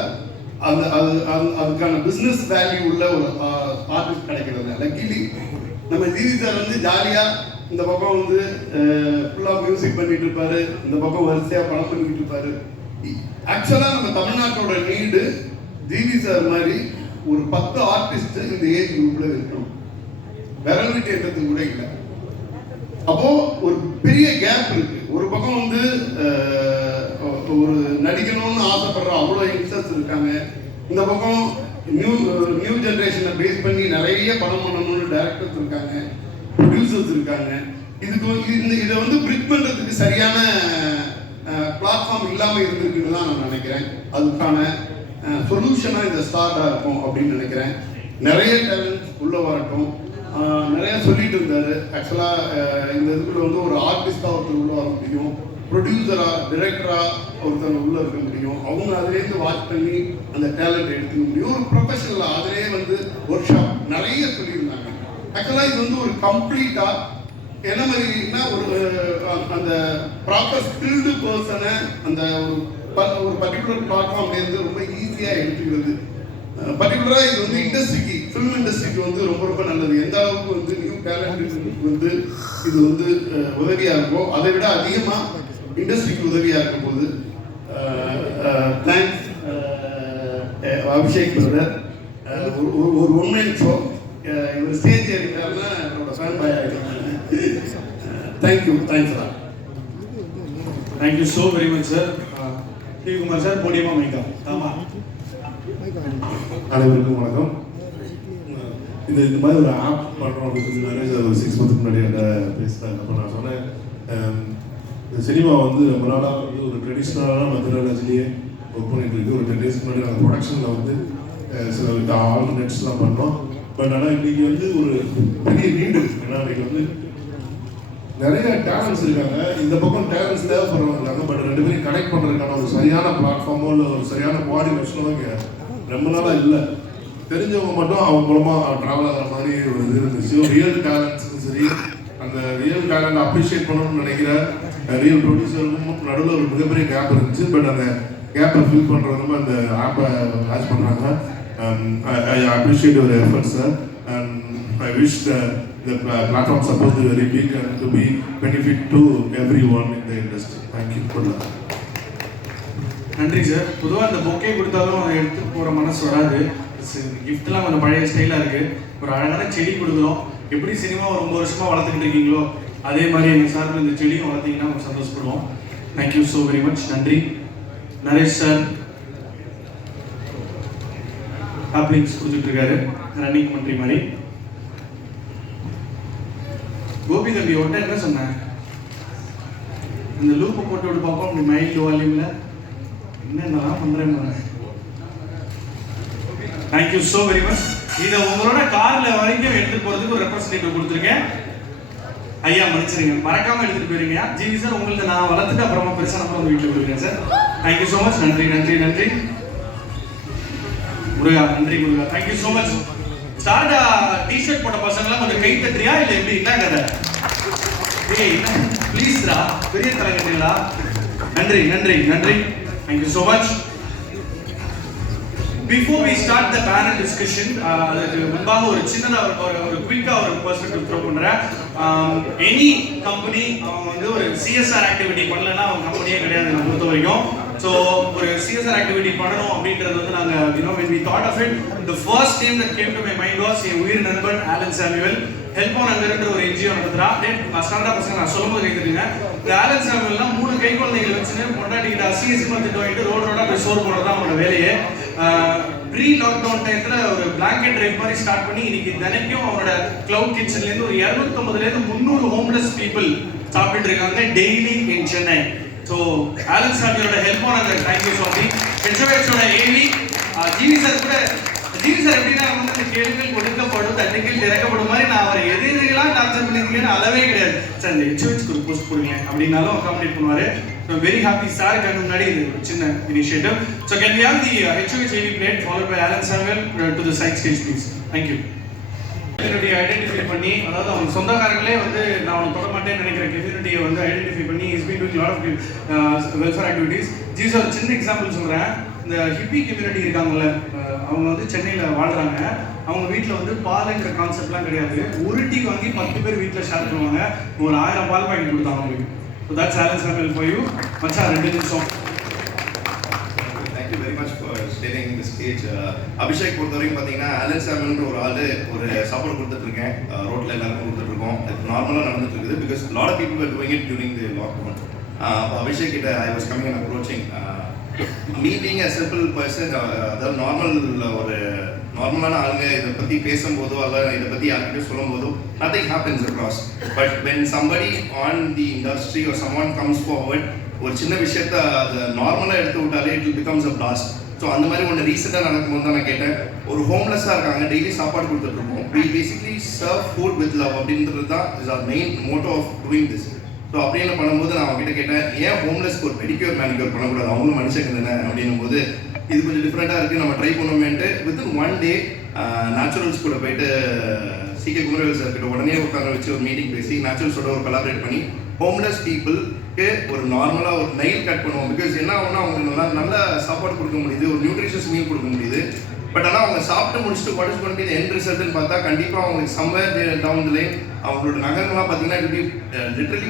அதுக்கான பிஸ்னஸ் வேல்யூ உள்ள ஒரு ஆர்டிஸ்ட் கிடைக்கிறது இல்லை. லக்கிலி நம்ம ஜிவி சார் வந்து ஜாலியாக இந்த பக்கம் வந்து ஃபுல்லாக மியூசிக் பண்ணிட்டு இருப்பாரு, இந்த பக்கம் வரிசையாக படம் பண்ணிட்டு இருப்பாரு. ஆக்சுவலாக நம்ம தமிழ்நாட்டோட நீடு ஜிவி சார் மாதிரி ஒரு 10 ஆர்டிஸ்ட் இந்த ஏஜ் குரூப்ல இருக்கணும். விரல் விட்டு எட்டத்துக்கு கூட இல்லை. அப்போ ஒரு பெரிய கேப் இருக்கு. ஒரு பக்கம் வந்து ஒரு நடிக்கணும்னு ஆசைப்படுற அவ்வளோ யங்ஸ்டர்ஸ் இருக்காங்க. இந்த பக்கம் நியூ ஜென்ரேஷனை பேஸ் பண்ணி நிறைய படம் பண்ணணும்னு டைரக்டர்ஸ் இருக்காங்க, ப்ரொடியூசர்ஸ் இருக்காங்க. இதை வந்து பிரிட்ஜ் பண்ணுறதுக்கு சரியான பிளாட்ஃபார்ம் இல்லாமல் இருந்திருக்குன்னு தான் நான் நினைக்கிறேன். அதுக்கான சொல்யூஷனாக இந்த ஸ்டார்டாக இருக்கும் அப்படின்னு நினைக்கிறேன். நிறைய டேலண்ட் உள்ளே வரட்டும். நிறைய சொல்லிட்டு இருந்தாரு. ஆக்சுவலாக இந்த இதுக்குள்ள வந்து ஒரு ஆர்டிஸ்டாக ஒருத்தர் உள்ள வர முடியும், ப்ரொடியூசராக டைரக்டராக ஒருத்தர் உள்ளே இருக்க முடியும். அவங்க அதுலேருந்து வாட்ச் பண்ணி அந்த டேலண்ட் எடுத்துக்க முடியும். ஒரு ப்ரொஃபஷனலாக அதிலே வந்து ஒர்க் ஷாப் நிறைய சொல்லியிருந்தாங்க. ஆக்சுவலாக இது வந்து ஒரு கம்ப்ளீட்டாக என்ன மாதிரினா ஒரு அந்த ப்ராப்பர் ஸ்கில்டு பர்சனை அந்த ஒரு பர்டிகுலர் பிளாட்ஃபார்ம்லேருந்து ரொம்ப ஈஸியாக எடுத்துக்கிறது. பர்டிகுலராக இது வந்து இண்டஸ்ட்ரிக்கு, ஃபிலிம் இண்டஸ்ட்ரிக்கு வந்து ரொம்ப ரொம்ப நல்லது. எந்த அளவுக்கு வந்து நியூ டேலண்ட் வந்து இது வந்து உதவியாக இருக்கோ அதை விட அதிகமாக இண்டஸ்ட்ரிக்கு உதவியாக இருக்கும் போது தேங்க்ஸ் அபிஷேக் பிரதர். ஒரு உண்மையின் ஷோ இவர் ஸ்டேஜ் ஏறிட்டாருன்னா என்னோட ஃபேன் பாய் ஆகிட்டாங்க. Thank you, thanks sir. Thank you so very much sir. T Kumar sir, போடியமா மைக்கா. ஆமாம், அனைவருக்கும் வணக்கம். இந்த மாதிரி ஒரு ஆப் பண்ணுறோம் அப்படின்னு சொல்லி நிறைய ஒரு 6 மந்த்க்கு முன்னாடி என்கிட்ட பேசினாங்க. அப்போ நான் சொன்னேன், இந்த சினிமா வந்து ரொம்ப நாளாக வந்து ஒரு ட்ரெடிஷ்னலான மெத்தடாலஜிலேயே ஒர்க் பண்ணிட்டு இருக்கு. ஒரு 10 டேஸ்க்கு முன்னாடி நாங்கள் ப்ரொடக்ஷனில் வந்து சில ஆல்டர்னேட்ஸ்லாம் பண்ணோம். பட் ஆனால் இன்றைக்கி வந்து ஒரு பெரிய நீடு இருக்குது. ஏன்னா இன்றைக்கி வந்து நிறைய டேலண்ட்ஸ் இருக்காங்க, இந்த பக்கம் டேலண்ட்ஸ் தேவைப்படுறவங்க இருக்காங்க. பட் 2 பேரும் கனெக்ட் பண்ணுறதுக்கான ஒரு சரியான பிளாட்ஃபார்மோ இல்லை ஒரு சரியான கோஆர்டினேஷனோ இங்கே ரொம்ப நாளாக இல்லை. தெரிஞ்சவங்க மட்டும் அவங்க மூலமாக ட்ராவல் ஆகிற மாதிரி ஒரு இது இருந்துச்சு. ரியல் டேலண்ட்ஸுக்கும் சரி, அந்த ரியல் டேலண்ட் அப்ரிஷியேட் பண்ணணும்னு நினைக்கிற ரியல் ப்ரொடியூசருக்கும் நடுவில் ஒரு மிகப்பெரிய கேப் இருந்துச்சு. பட் அந்த கேப்பை ஃபில் பண்ணுறது அந்த ஆப்பை லான்ச் பண்ணுறாங்க. I appreciate your efforts sir. and I wish that the platform support is very big and to be benefit to everyone in the industry. Thank you. Good luck. நன்றி சார். பொதுவாக அந்த பொக்கே கொடுத்தாலும் அதை எடுத்து போகிற மனசு வராது. கிஃப்ட்லாம் கொஞ்சம் பழைய ஸ்டைலாக இருக்குது. ஒரு அழகான செடி கொடுக்குறோம். எப்படி சினிமாவை ரொம்ப வருஷமாக வளர்த்துக்கிட்டு இருக்கீங்களோ அதே மாதிரி எங்கள் சார்பில் இந்த செடியும் வளர்த்தீங்கன்னா நம்ம சந்தோஷப்படுவோம். Thank you so very much. நன்றி. நரேஷ் சார் டாப்லிங்ஸ் கொடுத்துட்ருக்காரு ரன்னிங் பண்ணுற மாதிரி. கோபி தம்பி ஒட்ட என்ன சொன்னேன், இந்த லூப்பை போட்டு விட்டு பார்ப்போம் அப்படி மைல்டு வால்யூமில் என்னென்னலாம் பண்ணுறேன். Thank you so very much. இதை உங்களோட காரில் வரைக்கும் எடுத்துகிட்டு போகிறதுக்கு ஒரு ரெப்ரஸன்டேட்டிவ் கொடுத்துருக்கேன். ஐயா மன்னிச்சிருங்க, மறக்காமல் எடுத்துகிட்டு போயிருங்க. ஜிவி சார் உங்களுக்கு நான் வளர்த்துட்டு அப்புறமா பெருசாக நம்ம வந்து வீட்டில் கொடுக்குறேன் சார். Thank you so much. நன்றி நன்றி நன்றி முருகா. நன்றி முருகா. Thank you so much. Starta T shirt போட்ட பசங்களாம் கொஞ்சம் கை தட்டுறியா இல்லை எப்படி என்ன கதை? ஏய் ப்ளீஸ்ரா, பெரிய தலை கட்டுறீங்களா? நன்றி நன்றி நன்றி. Thank you so much. Before we start the panel discussion, அதுக்கு முன்பாக ஒரு சின்னதாக ஒரு குயிக்காக ஒரு பர்ஸ்பெக்டிவ் த்ரோ பண்ணுறேன். எனி கம்பெனி அவங்க வந்து ஒரு சிஎஸ்ஆர் ஆக்டிவிட்டி பண்ணலன்னா அவங்க கம்பெனியே கிடையாது நான் பொறுத்த வரைக்கும். ஸோ ஒரு சிஎஸ்ஆர் ஆக்டிவிட்டி பண்ணணும் அப்படின்றது வந்து நாங்கள் when we thought of it, the first name that came to my mind was என் உயிர் நண்பன் ஆலன் சாமுவேல். ஹெல்ப் ஆன் அங்கர்ன்ற ஒரு என்ஜிஓ நடத்துறா. ஸ்டாண்டா பசங்க நான் சொல்லும்போது கேட்டுருங்க. இந்த ஆலன் சாமுவேல்லாம் 3 கை குழந்தைகள் வச்சுன்னு பொண்டாட்டிக்கிட்ட அசிங்கமாக திட்டு வாங்கிட்டு ரோடோட போய் சோறு போடுறது தான் அவங்களோட வேலையே. ப்ரீ லாக்டவுன் டைத்தில் ஒரு பிளாங்கெட் ட்ரைவ் மாதிரி ஸ்டார்ட் பண்ணி இன்னைக்கு தினைக்கும் அவரோட கிளவுட் கிச்சன்லேருந்து ஒரு 250லேருந்து 300 ஹோம்லெஸ் பீப்புள் சாப்பிட்டு இருக்காங்க daily in Chennai. So Alan சாமியோட ஹெல்ப் ஆன் தேங்க்யூ சுவாமி. ஹெச்ஓஎஸோட ஏவி ஜிவி சார் கூட. ஜிவி சார் எப்படின்னா வந்து இந்த கேள்விகள் கொடுக்கப்படும் தட்டுகள் திறக்கப்படும் மாதிரி நான் அவரை எதிரெல்லாம் டார்ச்சர் பண்ணியிருக்கேன்னு அளவே கிடையாது. சார் இந்த ஹெச்ஓஎஸ்க்கு ஒரு போஸ்ட் கொடுங்க அப்படின்னாலும் அகாமடேட் பண்ணுவார். So very happy. சார் கண்டு முன்னாடி இது ஒரு சின்ன initiative. So can we have the HOH AV plate followed by Alan Samuel to the side stage please. Thank you. கம்யூனிட்டியை ஐடென்டிஃபை பண்ணி, அதாவது அவங்க சொந்தக்காரங்களே வந்து நான் அவனை தொட மாட்டேன்னு நினைக்கிற கம்யூனிட்டியை வந்து ஐடென்டிஃபை பண்ணி is been doing lot of welfare activities. ஜி சார் சின்ன எக்ஸாம்பிள் சொல்கிறேன். இந்த ஹிப்பி கம்யூனிட்டி இருக்காங்கல்ல, அவங்க வந்து சென்னையில் வாழ்கிறாங்க. அவங்க வீட்டில் வந்து பாலுங்கிற கான்செப்ட்லாம் கிடையாது. ஒரு டீ வாங்கி 10 பேர் வீட்டில் ஷேர் பண்ணுவாங்க. ஒரு 1000 பால் பாக்கெட் கொடுத்தாங்க அவங்களுக்கு. So that's Alan Samuel for you. மச்சான் 2 நிமிஷம். Thank you very much for sharing the stage. Abhishek பொறுத்தவரைக்கும் பார்த்தீங்கன்னா ஆலன் சாமுவேல்ன்ற ஒரு ஆள் ஒரு சப்போர்ட் கொடுத்துட்ருக்கேன். ரோட்டில் எல்லாருக்கும் கொடுத்துட்ருக்கோம். இது நார்மலாக நடந்துட்டு இருக்குது. Because lot of people are doing it during the lockdown. Abhishek கிட்ட I was coming and approaching me being a simple person. அதாவது நார்மலான ஆளுங்க இதை பற்றி பேசும்போதோ அல்ல இதை பற்றி யார்கிட்ட சொல்லும் போதோ nothing happens across. But when somebody on the industry or someone comes forward ஒரு சின்ன விஷயத்த அதை நார்மலாக எடுத்து விட்டாலே it becomes a blast. So அந்த மாதிரி ஒன்று ரீசெண்டாக நடக்கும்போது தான் நான் கேட்டேன். ஒரு ஹோம்லெஸ்ஸாக இருக்காங்க, டெய்லி சாப்பாடு கொடுத்துட்ருக்கோம். We basically serve food with love அப்படின்றது தான் is our main motto of doing this. So அப்படின்னு பண்ணும்போது நான் அவங்ககிட்ட கேட்டேன், ஏன் ஹோம்லெஸ்க்கு ஒரு பெடிக்யூர் மேனிக்யூர் பண்ணக்கூடாது, அவங்களும் மனுஷங்க தானே அப்படின்னும் போது இது கொஞ்சம் டிஃப்ரெண்ட்டாக இருக்குது, நம்ம ட்ரை பண்ணுவோமேன்ட்டு வித்தின் 1 day நேச்சுரல்ஸ் கூட போயிட்டு சிகே குமரவேல் சார் கிட்ட உடனே உட்கார வச்சு ஒரு மீட்டிங் பேசி நேச்சுரல்ஸோட ஒரு கொலாபரேட் பண்ணி ஹோம்லெஸ் பீப்புளுக்கு ஒரு நார்மலாக ஒரு நெயில் கட் பண்ணுவோம். பிகாஸ் என்ன ஆகுனா அவங்களுக்கு நல்ல சாப்பாடு கொடுக்க முடியுது, ஒரு நியூட்ரிஷியஸ் மீல் கொடுக்க முடியுது. பட் ஆனால் அவங்க சாப்பிட்டு முடிச்சுட்டு what is going to be the end ரிசல்ட்னு பார்த்தா கண்டிப்பாக அவங்களுக்கு சம்வேர் டவுன் தி லைன் அவங்களோட நகங்கள்லாம் பார்த்தீங்கன்னா இட் பி லிட்டரலி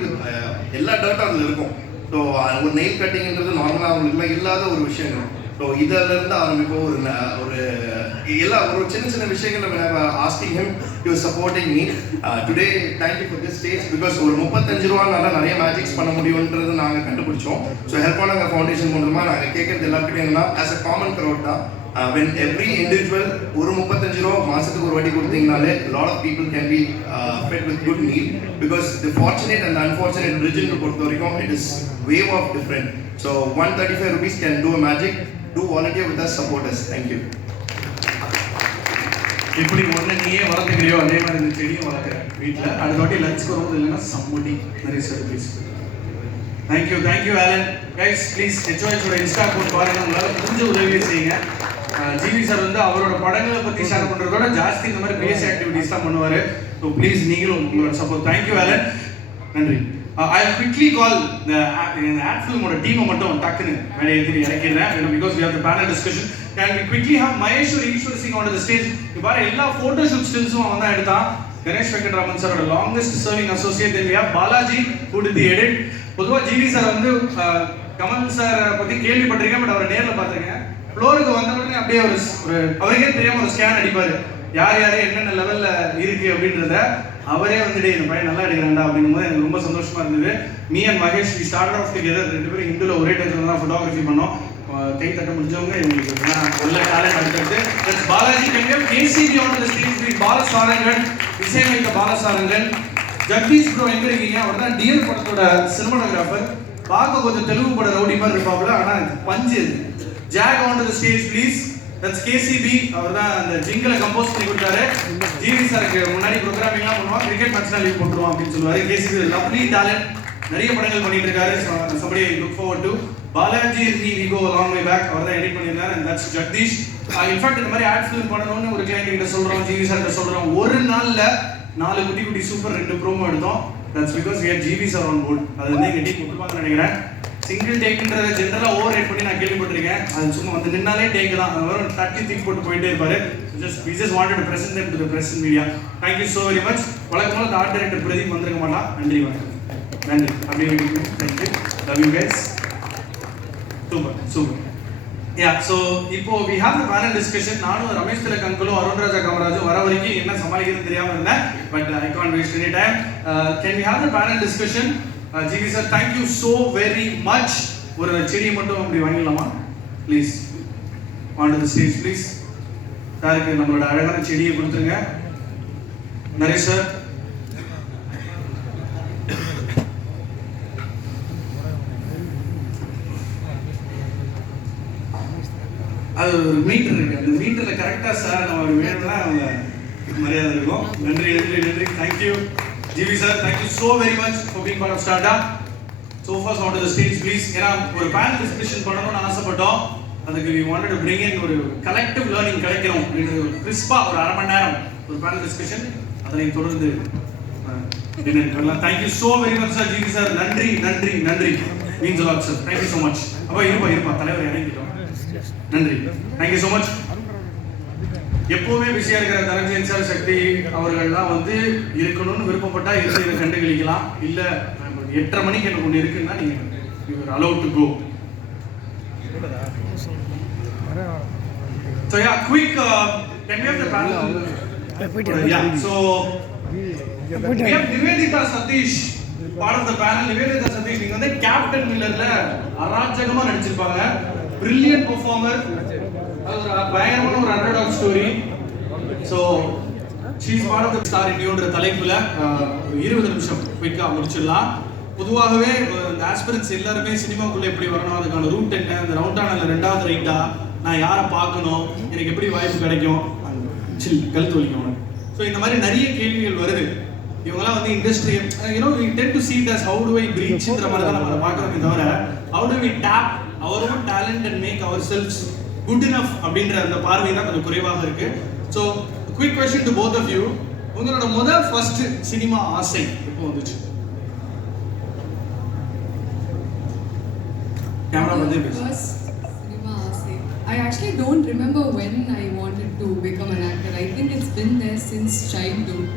எல்லா டர்ட்டும் அதில் இருக்கும். ஸோ ஒரு நெயில் கட்டிங்கிறது நார்மலாக அவங்களுக்குலாம் இல்லாத ஒரு விஷயங்கள். ஸோ இதிலிருந்து ஆரம்பிப்போம். ஒரு சின்ன விஷயங்கள் நம்ம asking him you supporting me today. Thank you for this stage. Because ஒரு 35 ரூபானால நிறைய மேஜிக்ஸ் பண்ண முடியுன்றது நாங்கள் கண்டுபிடிச்சோம். So Help on Hunger Foundation மூலமாக நாங்கள் கேட்கறது எல்லாருக்கிட்டையும் என்னன்னா ஆஸ் அ காமன் க்ரௌட் தான் when every individual ஒரு 35 ரூபா மாசத்துக்கு ஒரு வாட்டி கொடுத்தீங்கனாலே lot of people can be fed with good meal because the fortunate and the unfortunate region பொறுத்த வரைக்கும் it is way of different. So 135 rupees can do a magic. Do volunteer with us, support us. Thank you. இப்படி ஒன்று நீயே வளர்த்துக்கிறியோ அதே மாதிரி இந்த செடியும் வளர்க்குறேன் வீட்டில். அடுத்த வாட்டி லஞ்சுக்கு வரும்போது இல்லைன்னா சம்மடி நிறைய sir please. Thank you Alan. Guys please HOHோட இன்ஸ்டா அக்கௌண்ட் பாருங்கள், உங்களால் முடிஞ்ச உதவியை செய்யுங்க. ஜிவி சார் வந்து அவரோட படங்களை பற்றி ஷேர் பண்ணுறதோட ஜாஸ்தி இந்த மாதிரி பேஸ் ஆக்டிவிட்டிஸ் தான் பண்ணுவார். ஸோ ப்ளீஸ் நீங்களும் உங்களோட சப்போர்ட். Thank you Alan. நன்றி. ஐ குவிக்லி கால் இந்த ஆட் ஃபிலிமோட டீமை மட்டும் டக்குன்னு மேலே ஏற்றி இறக்கிடுறேன் because we have the panel discussion can we quickly have Maheshwar Eshwar Singh on the stage. இப்போ எல்லா ஃபோட்டோ ஷூட் ஸ்டில்ஸும் அவன் தான் எடுத்தான். கணேஷ் வெங்கட்ராமன் சாரோட longest serving associate. Then we have Balaji who did the edit. பொதுவாக ஜிவி சார் வந்து கமல் சார் பற்றி கேள்விப்பட்டிருக்கேன், பட் அவரை நேரில் பார்த்துருக்கேன். ஃப்ளோருக்கு வந்த உடனே அப்படியே ஒரு அவருக்கே தெரியாமல் ஒரு ஸ்கேன் அடிப்பார், யார் யார் என்னென்ன லெவலில் இருக்குது அப்படின்றத அவரே வந்துட்டு இந்த பையன் நல்லா எடுக்கிறாண்டா அப்படிங்கும் போது எனக்கு ரொம்ப சந்தோஷமா இருந்தது. Me and Mahesh we start off together. 2 பேரும் இந்துல ஒரே டைம்ல தான் ஃபோட்டோகிராஃபி பண்ணோம். கை தட்ட முடிஞ்சவங்க இவங்களுக்கு நல்ல டேலண்ட் அடுத்தது. That's Balaji Kangar. KCB on the stage with Balasarangan, இசையமைத்த பாலசாரங்கன். ஜகதீஷ் ப்ரோ எங்க இருக்கீங்க? அவர் தான் டியர் படத்தோட சினிமாட்டோகிராஃபர். பார்க்க கொஞ்சம் தெலுங்கு பட ரவுடி மாதிரி இருப்பாப்ல, ஆனால் பஞ்சு. Jack on the stage please. That's KCB. அவர் தான் அந்த ஜிங்கிளை கம்போஸ் பண்ணி கொடுத்தாரு. ஜிவி சாருக்கு முன்னாடி ப்ரோக்ராமிங்லாம் பண்ணுவான், கிரிக்கெட் மேட்ச்லாம் லீவ் போட்டுருவான் அப்படின்னு சொல்லுவாரு. கேசிபி லவ்லி டேலண்ட், நிறைய படங்கள் பண்ணிட்டு இருக்காரு. somebody look forward to. Balaji we go a long way back. அவர் தான் எடிட் பண்ணியிருந்தாரு. and that's Jagdish. இன்ஃபேக்ட் இந்த மாதிரி ஆட் ஃபிலிம் பண்ணணும்னு ஒரு கிளைண்ட் கிட்ட சொல்றோம், ஜிவி சார் கிட்ட சொல்றோம். ஒரு நாள்ல 4 குட்டி குட்டி சூப்பர் 2 ப்ரோமோ எடுத்தோம். that's because we had GV sir on board. அது வந்து எங்க டீம் கொடுப்பாங்கன்னு நினைக்கிறேன். சிங்கிள் டேக்ன்றத ஜெனரலா ஓவர் ரேட் பண்ணி நான் கேள்விப்பட்டிருக்கேன். அது சும்மா வந்து நின்னாலே டேக் தான், அது வரும் தட்டி தூக்கி போட்டு போயிட்டே இருப்பாரு. we just wanted to present them to the press and media. thank you so very much. வழக்கமான அந்த ஆர்ட் டைரக்டர் பிரதீப் வந்திருக்க மாட்டான். நன்றி வணக்கம். நன்றி. அப்படியே thank you. love you guys. super. yeah, so இப்போ we have the panel discussion. நானும் ரமேஷ் திலக் அங்கிளும் அருண் ராஜா காமராஜும் வர வரைக்கும் என்ன சமாளிக்கிறது தெரியாம இருந்தேன், but I can't waste any time. Can we have the panel discussion? GV sir, thank you so very much. ஒரு செடியை மட்டும் அப்படி வாங்கிடலாமா please? on to the stage please. சாருக்கு நம்மளோட அழகான செடியை கொடுத்துருங்க. நரேஷ் சார். அது ஒரு மீட்டர் இருக்கு, அந்த மீட்டர்ல கரெக்டா சார் நம்ம வேணும்னா அவங்க மரியாதை இருக்கும். நன்றி. Thank you GV sir. Thank you so very much for being part of Startup. So first on to the stage please. ஏன்னா ஒரு பேனல் டிஸ்கஷன் பண்ணணும்னு ஆசைப்பட்டோம். அதுக்கு we wanted to bring in ஒரு collective learning கிடைக்கணும் அப்படின்றது ஒரு கிறிஸ்பா ஒரு அரை மணி நேரம் ஒரு பேனல் டிஸ்கஷன். அதனை தொடர்ந்து டின்னர் பண்ணலாம். Thank you so very much sir. G V sir நன்றி. Means a lot sir. Thank you so much. அப்பா இருப்பா தலைவர் இறங்கிட்டோம். நன்றி. Thank you so much. எப்பவுமே பிஸியா இருக்கிற தனஞ்சயன் சார், சக்தி அவர்கள்லாம் வந்து இருக்கணும்னு விருப்பப்பட்டா இதை கண்டுகளிக்கலாம். இல்ல 8:30 மணிக்கு எனக்கு ஒன்று இருக்குன்னா நீங்க you are allowed to go. So yeah, quick can we have the panel? Yeah, so we have Nivedita Satish part of the panel. Nivedita Satish நீங்க வந்து கேப்டன் மில்லர்ல அராஜகமா நடிச்சிருப்பாங்க. brilliant performer. அது ஒரு பயங்கரமான ஒரு underdog story. So she's part of the star இண்டியோன்ற தலைப்புல 20 நிமிஷம் குயிக்கா முடிச்சிடலாம். பொதுவாகவே இந்த ஆஸ்பிரன்ஸ் எல்லாருமே சினிமாக்குள்ள எப்படி வரணும், அதுக்கான ரூட் என்ன, அந்த ரவுண்டான 2வது ரைட்டா, நான் யாரை பார்க்கணும், எனக்கு எப்படி வாய்ப்பு கிடைக்கும், கழுத்து வலிக்கும் அவனுக்கு. ஸோ இந்த மாதிரி நிறைய கேள்விகள் வருது. இவங்கெல்லாம் வந்து industry we tend to see it as how do I breachன்ற மாதிரி தான் நம்ம பார்க்குறோமே தவிர how do we tap our own talent and make ourselves good enough அப்படின்ற அந்த பார்வை தான் கொஞ்சம் குறைவாக இருக்கு. So quick question to both of you. உங்களோட ஃபர்ஸ்ட் சினிமா ஆசை எப்போ வந்துச்சு? கேமரா வந்து First cinema ஆசை. I actually don't remember when I wanted to become an actor. I think it's been there since childhood.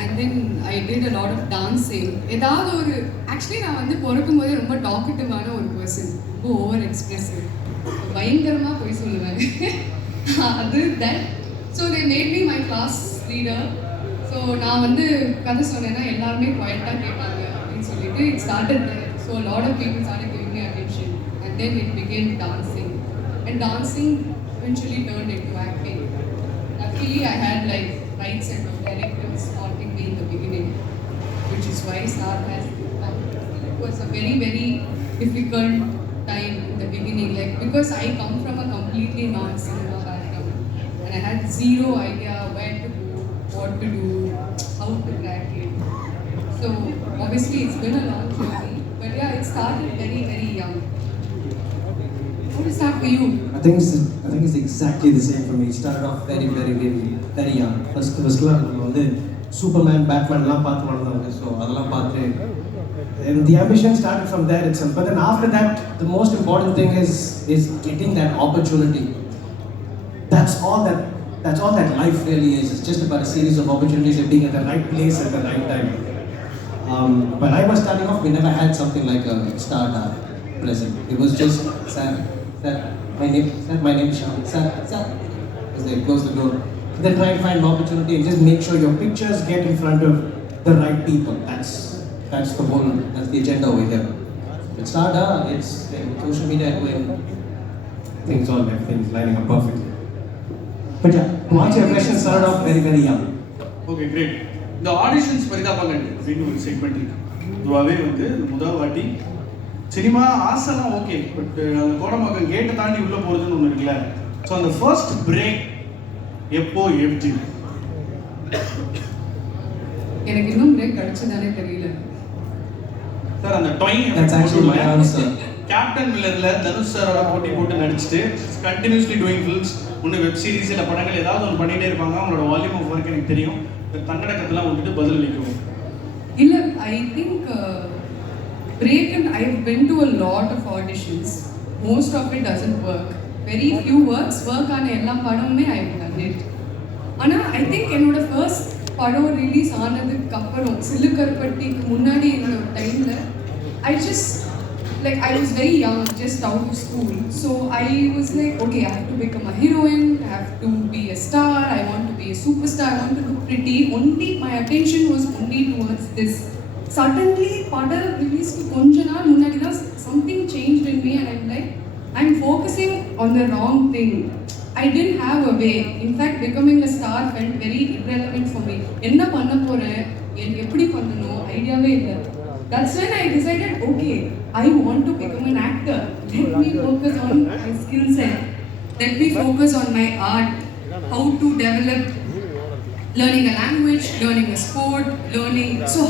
And then I did a lot of dancing. ஏதாவது ஒரு ஆக்சுவலி நான் வந்து பிறக்கும் போதே ரொம்ப டாக்கட்டிவான ஒரு பர்சன், ரொம்ப ஓவர் எக்ஸ்பிரசிவ், பயங்கரமாக போய் சொல்லுவேன். அது that so they made me my class leader. So நான் வந்து கதை சொன்னேன்னா எல்லாருமே குவைட்டாக கேட்பாங்க அப்படின்னு சொல்லிட்டு it started there. So lot of people started giving me attention and then it became dancing and dancing eventually turned into acting. Luckily I had like right set of directors wanting me in the beginning, which is why Star has come. It was a very difficult time in the beginning, like because I come from a completely non-cinema background and I had zero idea where to go, what to do, how to crack it. So obviously it's been a long journey, but yeah, it started very young. How to start for you? I think it's exactly the same for me. It started off very young. First நம்ம வந்து சூப்பர்மேன் பேட்மேன்லாம் பார்த்து வளர்ந்தவங்க. ஸோ அதெல்லாம் பார்த்து and the ambition started from there itself. But then after that, the most important thing is getting that opportunity. That's all that life really is. It's just about a series of opportunities and being at the right place at the right time. When I was starting off, we never had something like a startup present. It was just, sir, my name is Shyam. Sir. As they close the door. Then try and find an opportunity and just make sure your pictures get in front of the right people. That's the agenda over here. With startup, it's social media doing everything's lining up perfectly. But yeah, to answer your question, started off very, very young. Okay great. இந்த ஆடிஷன்ஸ் பரிதாபங்கள் அப்படின்னு ஒரு செக்மெண்ட் இருக்கு. இதுவாகவே வந்து முதல் வாட்டி சினிமா ஆசைலாம் ஓகே, பட் அந்த கோடம்பாக்கம் கேட்டை தாண்டி உள்ளே போகிறதுன்னு ஒன்று இருக்குல்ல. ஸோ அந்த ஃபர்ஸ்ட் பிரேக் எப்போ எப்படி? எனக்கு இன்னும் பிரேக் கிடைச்சதானே தெரியல சார். அந்த doing That's actually my answer. Captain மில்லர்ல தனுஷ் சாரோட போட்டி போட்டு நடிச்சுட்டு கண்டினியூஸ்லி டூயிங் ஃபில்ம்ஸ், ஒன்று வெப் சீரிஸ் இல்லை படங்கள் ஏதாவது ஒன்று பண்ணிகிட்டே இருப்பாங்க. அவங்களோட வால்யூம் ஆஃப் ஒர்க் எனக்கு தெரியும். தன்னடக்கத்தெல்லாம் விட்டுட்டு பதில் அளிக்கும். இல்ல, I think break and I've been to a lot of auditions. Most of it doesn't work. Very few work ஆன எல்லா படமுமே I've done it. ஆனா I think என்னோட ஃபர்ஸ்ட் படம் ரிலீஸ் ஆனதுக்கு அப்புறம் சில்லுக்கருப்பட்டிக்கு முன்னாடி இருந்த ஒரு டைம்ல I was very young, just out of school. So I was like, okay, I have to become a heroine, I have to be a star, I want to be a superstar, I want to look pretty. Only my attention was only towards this. Suddenly, pada release to konja naal munnadi da something changed in me and I'm like, I'm focusing on the wrong thing. I didn't have a way. In fact, becoming a star felt very irrelevant for me. Enna panna poren, eppadi pannano idea ve illa. That's when I decided, okay, I want to become an actor. Let me focus on my skill set. Let me focus on my art. How to develop, learning a language, learning a sport, learning. So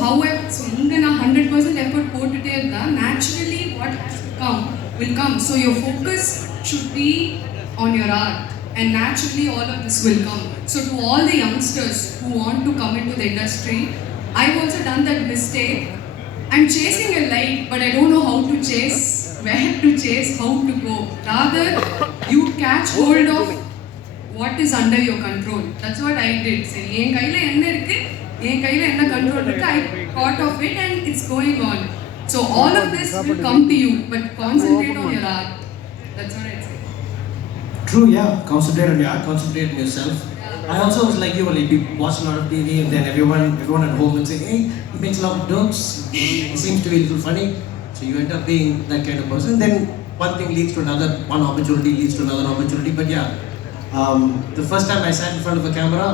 inga na 100% effort போட்டுட்டே இருந்தா naturally what has to come will come. So your focus should be on your art and naturally all of this will come. So to all the youngsters who want to come into the industry, I've also done that mistake. I'm chasing a light, but I don't know how to chase, where to chase, how to go. Rather, you catch hold of what is under your control. That's what I did. Say, என் கையில என்ன இருக்கு, என் கையில என்ன control இருக்கு, I caught of it and it's going on. So all of this will come to you, but concentrate on your art. That's what I'd say. True, yeah. Concentrate on your art, concentrate on yourself. I also was like you, you watch a lot of TV and then everyone at home will say, hey, he makes a lot of jokes, he seems to be a little funny. So you end up being that kind of person. Then one thing leads to another, one opportunity leads to another opportunity. But yeah, the first time I sat in front of a camera,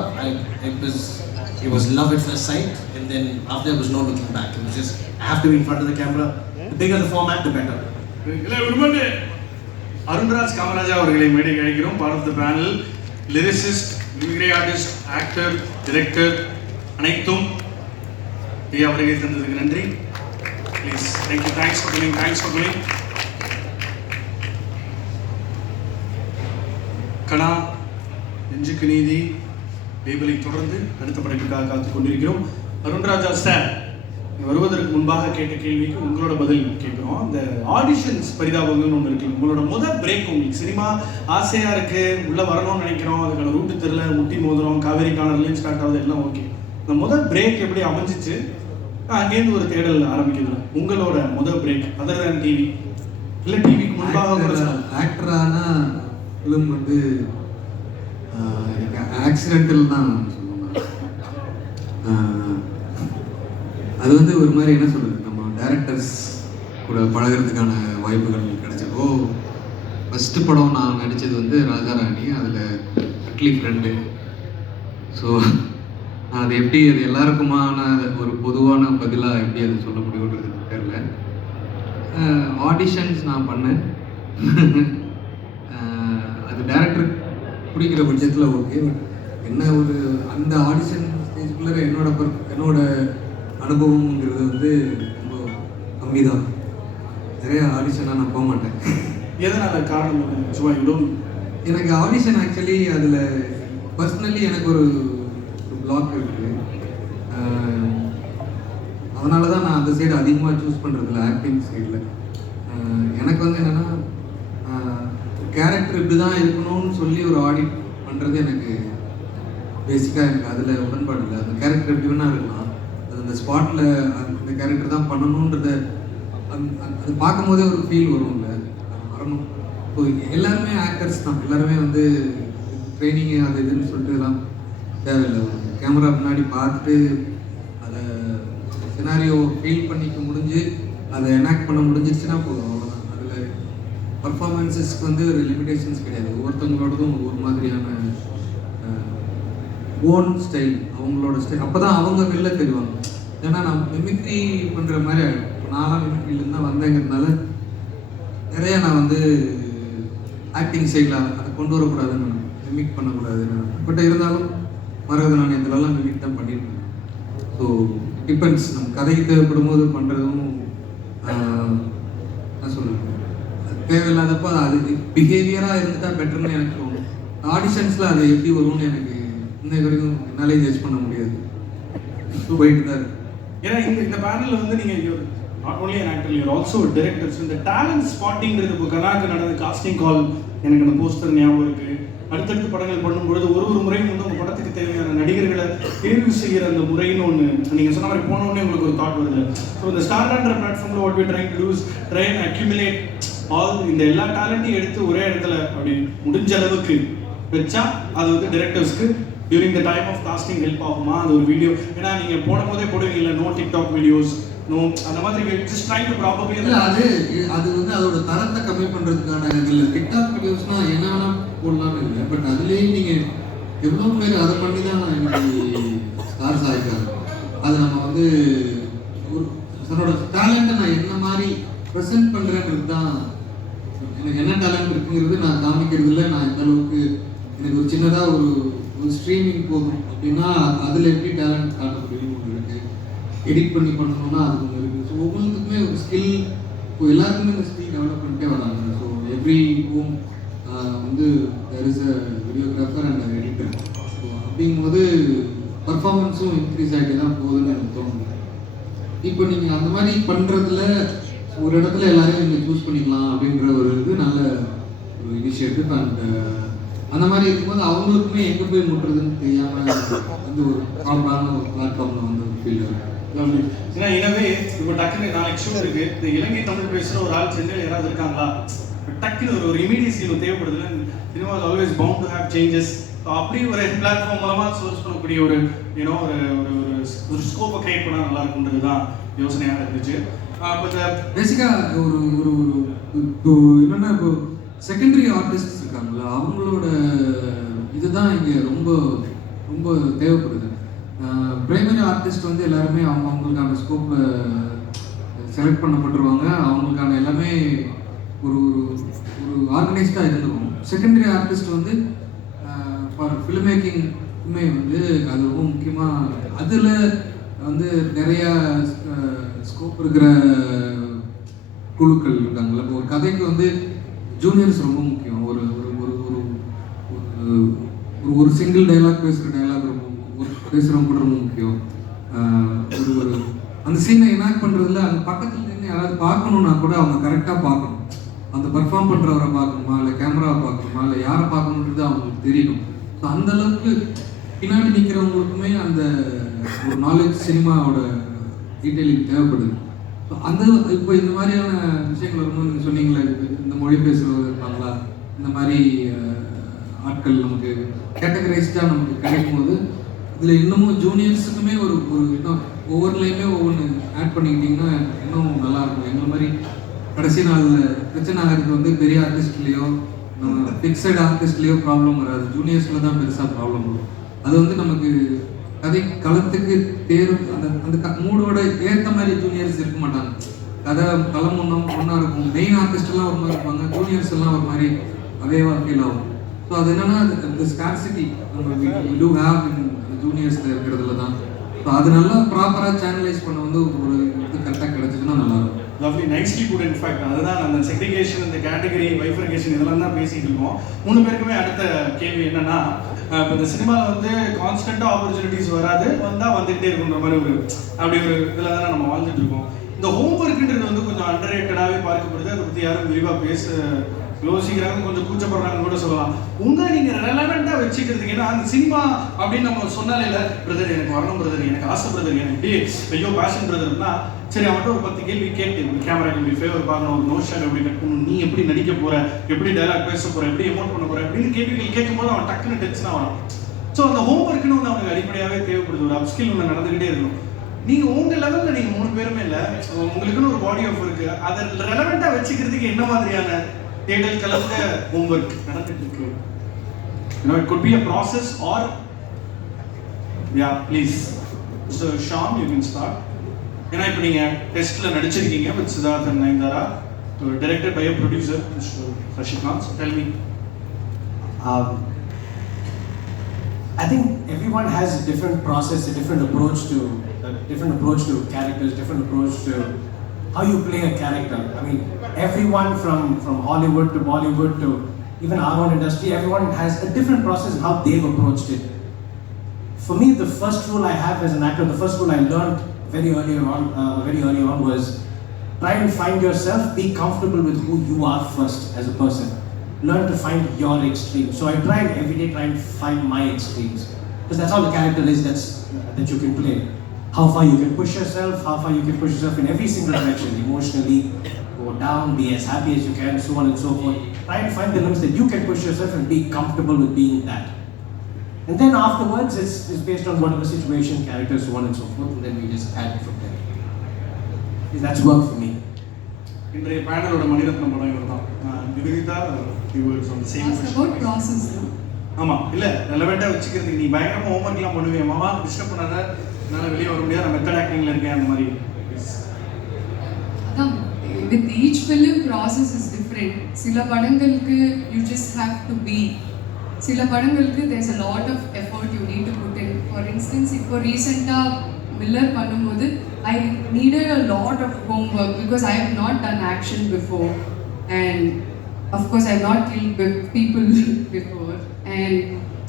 it was love at first sight. And then after there was no looking back. It was just, I have to be in front of the camera. The bigger the format, the better. Arunraj Kamaraja அவர்களை மேடைக்கு அழைக்கிறோம். Part of the panel, lyricist, mimicry artist, actor, director அனைத்தும் ஐயா வருகை தந்ததுக்கு நன்றி. Please. Thank you. Thanks for coming. Kanaa, Nenjukku Needhi லேபிளை தொடர்ந்து அடுத்த படைப்புக்காக காத்துக் கொண்டிருக்கிறோம். அருண்ராஜா சார் வருவதற்கு முன்பாக கேட்ட கேள்விக்கு உங்களோட பதில் கேட்குறோம். இந்த ஆடிஷன்ஸ் பரிதாபங்கள்னு ஒன்று இருக்கு. உங்களோட முதல் பிரேக், உங்களுக்கு சினிமா ஆசையாக இருக்குது, உள்ளே வரணும்னு நினைக்கிறோம், அதுக்கான ரூட்டு தெரியல, முட்டி மோதுறோம், காவேரி கார்னர்லேயும் ஸ்டார்ட் ஆகுது, எல்லாம் ஓகே. இந்த முதல் பிரேக் எப்படி அமைஞ்சிச்சு? அங்கேருந்து ஒரு தேடல் ஆரம்பிக்குது. உங்களோட முதல் பிரேக் அதர் தேன் டிவி, இல்லை டிவிக்கு முன்பாக ஆக்டரான ஃபிலிம் வந்து ஆக்சிடென்டல் தான் சொல்லுவாங்க. அது வந்து ஒரு மாதிரி என்ன சொல்கிறது, நம்ம டைரக்டர்ஸ் கூட பழகிறதுக்கான வாய்ப்புகள் கிடைச்சப்போ ஃபஸ்ட்டு படம் நான் நடித்தது வந்து ராஜாராணி, அதில் அட்லி ஃப்ரெண்டு. ஸோ நான் அது எப்படி அது எல்லாருக்குமான ஒரு பொதுவான பதிலாக எப்படி அது சொல்ல முடியுன்றது தெரியல. ஆடிஷன்ஸ் நான் பண்ணேன். அது டைரக்டர் பிடிக்கிற பட்சத்தில் ஓகே. என்ன ஒரு அந்த ஆடிஷன் ஸ்டேஜ்குள்ளே என்னோட அனுபவங்கிறது வந்து ரொம்ப கம்மி தான். நிறைய ஆடிஷனாக நான் போக மாட்டேன். எதனால் காரணம்? எனக்கு ஆடிஷன் ஆக்சுவலி அதில் பர்சனலி எனக்கு ஒரு பிளாக் இருக்குது. அந்த சைடு அதிகமாக சூஸ் பண்ணுறதில்ல ஆக்டிங் சைடில். எனக்கு வந்து என்னென்னா கேரக்டர் இப்படி தான் இருக்கணும்னு சொல்லி ஒரு ஆடிட் பண்ணுறது எனக்கு பேசிக்காக எனக்கு அதில் உடன்பாடு இல்லை. அந்த கேரக்டர் எப்படி வேணால் இருக்கலாம், அது அந்த ஸ்பாட்டில் அந்த கேரக்டர் தான் பண்ணணுன்றத அது பார்க்கும்போதே ஒரு ஃபீல் வரும்ல, அது வரணும். இப்போ எல்லாருமே ஆக்டர்ஸ் தான், எல்லாருமே வந்து ட்ரைனிங்கு அது இதுன்னு சொல்லிட்டு எல்லாம் தேவையில்லை. கேமரா முன்னாடி பார்த்துட்டு அதை சினாரியோ ஃபீல் பண்ணிக்க முடிஞ்சு அதை எனாக்ட் பண்ண முடிஞ்சிருச்சுன்னா போதும், அவ்வளோதான். அதில் பர்ஃபார்மன்ஸஸ்க்கு வந்து ஒரு லிமிடேஷன்ஸ் கிடையாது. ஒவ்வொருத்தவங்களோடதும் ஒவ்வொரு மாதிரியான ஓன் ஸ்டைல், அவங்களோட ஸ்டைல், அப்போ தான் அவங்க வெளில தெரிவாங்க. ஏன்னா நான் மிமிக்ரி பண்ணுற மாதிரி ஆகிடும். இப்போ நான்லாம் மிமிக்ரிலேருந்து தான் வந்தேங்கிறதுனால நிறைய நான் வந்து ஆக்டிங் சைடில் அதை கொண்டு வரக்கூடாதுன்னு, மிமிக் பண்ணக்கூடாதுன்னு. பட் இருந்தாலும் மரகத நான் இதெல்லாம் மிமிக் தான் பண்ணிட்டு இருக்கேன். ஸோ டிபெண்ட்ஸ், நம்ம கதைக்கு தேவைப்படும் போது பண்ணுறதும் நான் சொல்லுவேன். தேவையில்லாதப்போ அது பிஹேவியராக இருந்துட்டா பெட்டர்னு எனக்கு தோணும். ஆடிஷன்ஸில் அது எப்படி வரும்னு எனக்கு இன்னைக்கு வரைக்கும் என்னாலே ஜட்ஜ் பண்ண முடியாது. போயிட்டு தான் இருக்கு. ஏன்னா இந்த பேனலில் வந்து நீங்கள் not only an actor, you're also directors. இந்த டேலண்ட் ஸ்பாட்டிங்கிறது இப்போ கனாக்கு நடந்த காஸ்டிங் கால் எனக்கு அந்த போஸ்டர் ஞாபகம் இருக்குது. அடுத்தடுத்து படங்கள் பண்ணும்பொழுது ஒரு முறையும் வந்து உங்கள் படத்துக்கு தேவையான நடிகர்களை தேர்வு செய்கிற அந்த முறைன்னு ஒன்று நீங்கள் சொன்ன மாதிரி போனோடனே உங்களுக்கு ஒரு தாட் வருது. ஸோ இந்த ஸ்டார்டான்ற பிளாட்ஃபார்மில் what we trying to do is try and accumulate all இந்த எல்லா டேலண்ட்டையும் எடுத்து ஒரே இடத்துல அப்படி முடிஞ்ச அளவுக்கு வச்சா அது வந்து டைரக்டர்ஸ்க்கு during the time of casting help ஆகுமா? அது ஒரு வீடியோ, ஏன்னா நீங்கள் போடும்போதே போடுவீங்கல்ல, நோ டிக்டாக் வீடியோஸ், நோ அந்த மாதிரி ஜஸ்ட் ட்ரை டு ப்ராபபிளி. இல்லை அது வந்து அதோட தரத்தை கம்மி பண்ணுறதுக்கான இதில் டிக்டாக் வீடியோஸ்னால் என்ன வேணால் போடலான்னு இல்லை. பட் அதுலேயே நீங்கள் எவ்வளோ பேர் அதை பண்ணி தான் இன்னைக்கு ஸ்டார்ஸ் ஆகிருக்காங்க. அதை நம்ம வந்து ஒரு தன்னோட டேலண்ட்டை நான் என்ன மாதிரி ப்ரெசென்ட் பண்ணுறேன்றது தான், எனக்கு என்ன டேலண்ட் இருக்குங்கிறது நான் காமிக்கிறது இல்லை. நான் இந்த அளவுக்கு எனக்கு ஒரு சின்னதாக ஒரு ஸ்ட்ரீமிங் போகும் அப்படின்னா அதில் எப்படி டேலண்ட் காட்ட முடியும் ஒன்று இருக்குது. எடிட் பண்ணி பண்ணணும்னா அது ஒன்று இருக்குது. ஸோ ஒவ்வொன்றுக்குமே ஒரு ஸ்கில், இப்போ எல்லாருக்குமே இந்த ஸ்கில் டெவலப் பண்ணிட்டே வராங்க. ஸோ எவ்ரி ஹோம் வந்து there is a videographer and editor. So அப்படிங்கும்போது பர்ஃபார்மன்ஸும் இன்க்ரீஸ் ஆகிட்டே தான் போகுதுன்னு எனக்கு தோணுது. இப்போ நீங்கள் அந்த மாதிரி பண்ணுறதுல ஒரு இடத்துல எல்லாரையும் நீங்கள் சூஸ் பண்ணிக்கலாம் அப்படின்ற ஒரு இது நல்ல ஒரு இனிஷியேட்டிவ். அண்ட் அந்த மாதிரி இருக்கும்போது அவங்களுக்குமே எங்கே போய் முட்டுறதுன்னு தெரியாமல் வந்து ஒரு ப்ராப்பரான ஒரு பிளாட்ஃபார்மில் வந்து ஒரு ஃபீல் ஆகும். ஏன்னா எனவே இப்போ டக்குன்னு நாளைக்கு ஷோ இருக்கு, இந்த இலங்கை தமிழ் பேசுகிற ஒரு ஆள் சென்னையில் யாராவது இருக்காங்களா, டக்குன்னு ஒரு இமீடியசி தேவைப்படுதுல. Cinema is always bound to have changes. அப்படி ஒரு பிளாட்ஃபார்ம் மூலமாக சோர்ஸ் பண்ணக்கூடிய ஒரு யூனோ ஒரு ஸ்கோப்பை கிரியேட் பண்ணால் நல்லா இருக்குன்றது தான் யோசனையாக இருந்துச்சு. பேசிக்காக ஒரு ஒரு இப்போ என்னென்னா இப்போ செகண்டரி ஆர்டிஸ்ட் இருக்காங்களா, அவங்களோட இதுதான் இங்கே ரொம்ப ரொம்ப தேவைப்படுது. பிரைமரி ஆர்டிஸ்ட் வந்து எல்லாருமே அவங்களுக்கான ஸ்கோப்பில் செலக்ட் பண்ணப்பட்டுருவாங்க. அவங்களுக்கான எல்லாமே ஒரு ஒரு ஆர்கனைஸ்டாக இருந்துக்கும். செகண்டரி ஆர்டிஸ்ட் வந்து ஃபார் ஃபிலிம் மேக்கிங்குமே வந்து அது ரொம்ப முக்கியமாக. அதில் வந்து நிறையா ஸ்கோப் இருக்கிற குழுக்கள் இருக்காங்களா. இப்போ ஒரு கதைக்கு வந்து ஜூனியர்ஸ் ரொம்ப முக்கியம். ஒரு ஒரு சிங்கிள் டைலாக் டைலாக் ரொம்ப பேசுகிறவங்க கூட ரொம்ப முக்கியம். ஒரு அந்த சீனை எனாக்ட் பண்ணுறதுல அந்த பக்கத்துல இருந்து யாராவது பார்க்கணுன்னா கூட அவங்க கரெக்டாக பார்க்கணும். அந்த பர்ஃபார்ம் பண்ணுறவரை பார்க்கணுமா, இல்லை கேமராவை பார்க்கணுமா, இல்லை யாரை பார்க்கணுன்றது அவங்களுக்கு தெரியணும். ஸோ அந்த அளவுக்கு பின்னாடி நிற்கிறவங்களுக்குமே அந்த ஒரு நாலேஜ் சினிமாவோட டீட்டெயிலிங் தேவைப்படுது. ஸோ அந்த இப்போ இந்த மாதிரியான விஷயங்கள் வரும்போது நீங்கள் சொன்னீங்களே, இந்த மொழி பேசுகிறவங்க இருப்பாங்களா, இந்த மாதிரி ஆட்கள் நமக்கு கேட்டகரைஸ்டாக நமக்கு கிடைக்கும் போது இதில் இன்னமும் ஜூனியர்ஸுக்குமே ஒரு இன்னும் ஒவ்வொருலையுமே ஒவ்வொன்று ஆட் பண்ணிக்கிட்டிங்கன்னா இன்னும் நல்லாயிருக்கும். எங்களை மாதிரி கடைசி நாளில் பிரச்சனை ஆகிறது வந்து பெரிய ஆர்டிஸ்ட்லேயோ நம்ம ஃபிக்ஸட் ஆர்டிஸ்ட்லேயோ ப்ராப்ளம் வராது, ஜூனியர்ஸில் தான் பெருசாக ப்ராப்ளம் வரும். அது வந்து நமக்கு கதை களத்துக்கு தேரும் அந்த அந்த மூடோட ஏற்ற மாதிரி ஜூனியர்ஸ் இருக்க மாட்டாங்க. கதை களம் ஒன்றா இருக்கும். மெயின் ஆர்டிஸ்ட்லாம் ஒரு மாதிரி இருப்பாங்க, ஜூனியர்ஸ் எல்லாம் ஒரு மாதிரி அதே ஃபீல் ஆகும். ஸோ அது என்னன்னா இந்த ஸ்கார்சிட்டி நம்ம டூ ஹேவ் இன் ஜூனியர்ஸ் இருக்கிறதுல தான். ஸோ அது நல்லா ப்ராப்பராக சேனலைஸ் பண்ண வந்து ஒரு இது கரெக்டாக கிடச்சிதுன்னா நல்லாயிருக்கும். Lovely, nicely good. இன்ஃபேக்ட் அதுதான் அந்த செக்ரிகேஷன், இந்த கேட்டகரி பைஃபர்கேஷன் இதெல்லாம் தான் பேசிட்டு இருக்கோம். 3 பேருக்குமே அடுத்த கேள்வி என்னன்னா, இப்போ இந்த சினிமாவில் வந்து கான்ஸ்டண்ட்டாக ஆப்பர்ச்சுனிட்டிஸ் வராது, வந்தால் வந்துகிட்டே இருக்குன்ற மாதிரி அப்படி ஒரு இதில் தானே நம்ம வாழ்ந்துட்டு இருக்கோம். இந்த ஹோம்ஒர்க்குன்றது வந்து கொஞ்சம் அண்டர் ரேட்டடாகவே பார்க்கப்படுது. அதை பற்றி யாரும் விரிவாக யோசிக்கிறாங்க, கொஞ்சம் கூச்சப்படுறாங்கன்னு கூட சொல்லலாம். உங்களை நீங்கள் ரெலவெண்ட்டாக வச்சுக்கிறதுக்கு, ஏன்னா அந்த சினிமா அப்படின்னு நம்ம சொன்னாலே இல்லை பிரதர் எனக்கு வரணும், பிரதர் எனக்கு ஆசை, பிரதர் எனக்கு இப்படி ஐயோ பேஷன் பிரதர்னா சரி அவன்கிட்ட ஒரு 10 கேள்வி கேட்டு கேமராக்கு இப்படி ஃபேவர் பார்க்கணும், ஒரு நோ ஷாட் எப்படி கட் பண்ணணும், நீ எப்படி நடிக்க போகிற, எப்படி டைலாக் பேச போகிற, எப்படி எமோட் பண்ண போகிற அப்படின்னு கேள்விகள் கேட்கும்போது அவன் டக்குன்னு டென்ஷன் ஆகலாம். ஸோ அந்த ஹோம்ஒர்க்குன்னு ஒன்று அவனுக்கு அடிப்படையாகவே தேவைப்படுது, ஒரு அப்ஸ்கில் ஒன்று நடந்துக்கிட்டே இருக்கணும். நீங்கள் உங்கள் லெவலில் நீங்கள் 3 பேருமே இல்லை, உங்களுக்குன்னு ஒரு பாடி ஆஃப் இருக்குது, அதை ரெலவெண்ட்டாக வச்சுக்கிறதுக்கு என்ன மாதிரியான தேடல் கலந்த ஹோம்ஒர்க் நடந்துட்டு இருக்கு? It could be a process or yeah, please Mr. Shyam, you can start. ஏன்னா இப்போ நீங்கள் டெஸ்ட்டில் நடிச்சிருக்கீங்க with Siddharth and Nayanthara, directed by a producer, Mr. Sashikant. So tell me. I think everyone has a different process, a different approach to characters, different approach to how you play a character. I mean, everyone from Hollywood to Bollywood to even our own industry, everyone has a different process in how they've approached it. For me, the first rule I have as an actor, the first rule I learned very early on was try and find yourself, be comfortable with who you are first as a person. Learn to find your extremes. So I try and every day try and find my extremes, because that's how the character is that you can play. How far you can push yourself, how far you can push yourself in every single direction, emotionally, go down, be as happy as you can, so on and so forth. Try and find the limits that you can push yourself and be comfortable with being that. And then afterwards, it's based on whatever situation, characters, so on and so forth, and then we just add from there. That's work for me. இன்றைய பேனலோட மணிரத்னம் படம் இவர் தான். Vivitha viewers on the same about process. ஆமாம், இல்லை ரெலவெண்ட்டாக வச்சுக்கிறதுக்கு நீ பயங்கரமாக ஹோம்ஒர்க்லாம் பண்ணுவேன், மாமா டிஸ்டர்ப் பண்ணாத, என்னால் வெளியே வர முடியாது, நான் மெத்தட் ஆக்டிங்கில் இருக்கேன் அந்த மாதிரி. அதான் with each film process is different. சில படங்களுக்கு you just have to be. சில படங்களுக்கு there's a lot of effort you need to put in. For instance, இப்போ ரீசெண்டாக மில்லர் பண்ணும்போது I needed a lot of homework because I have not done action before, and of course I have not killed people before, and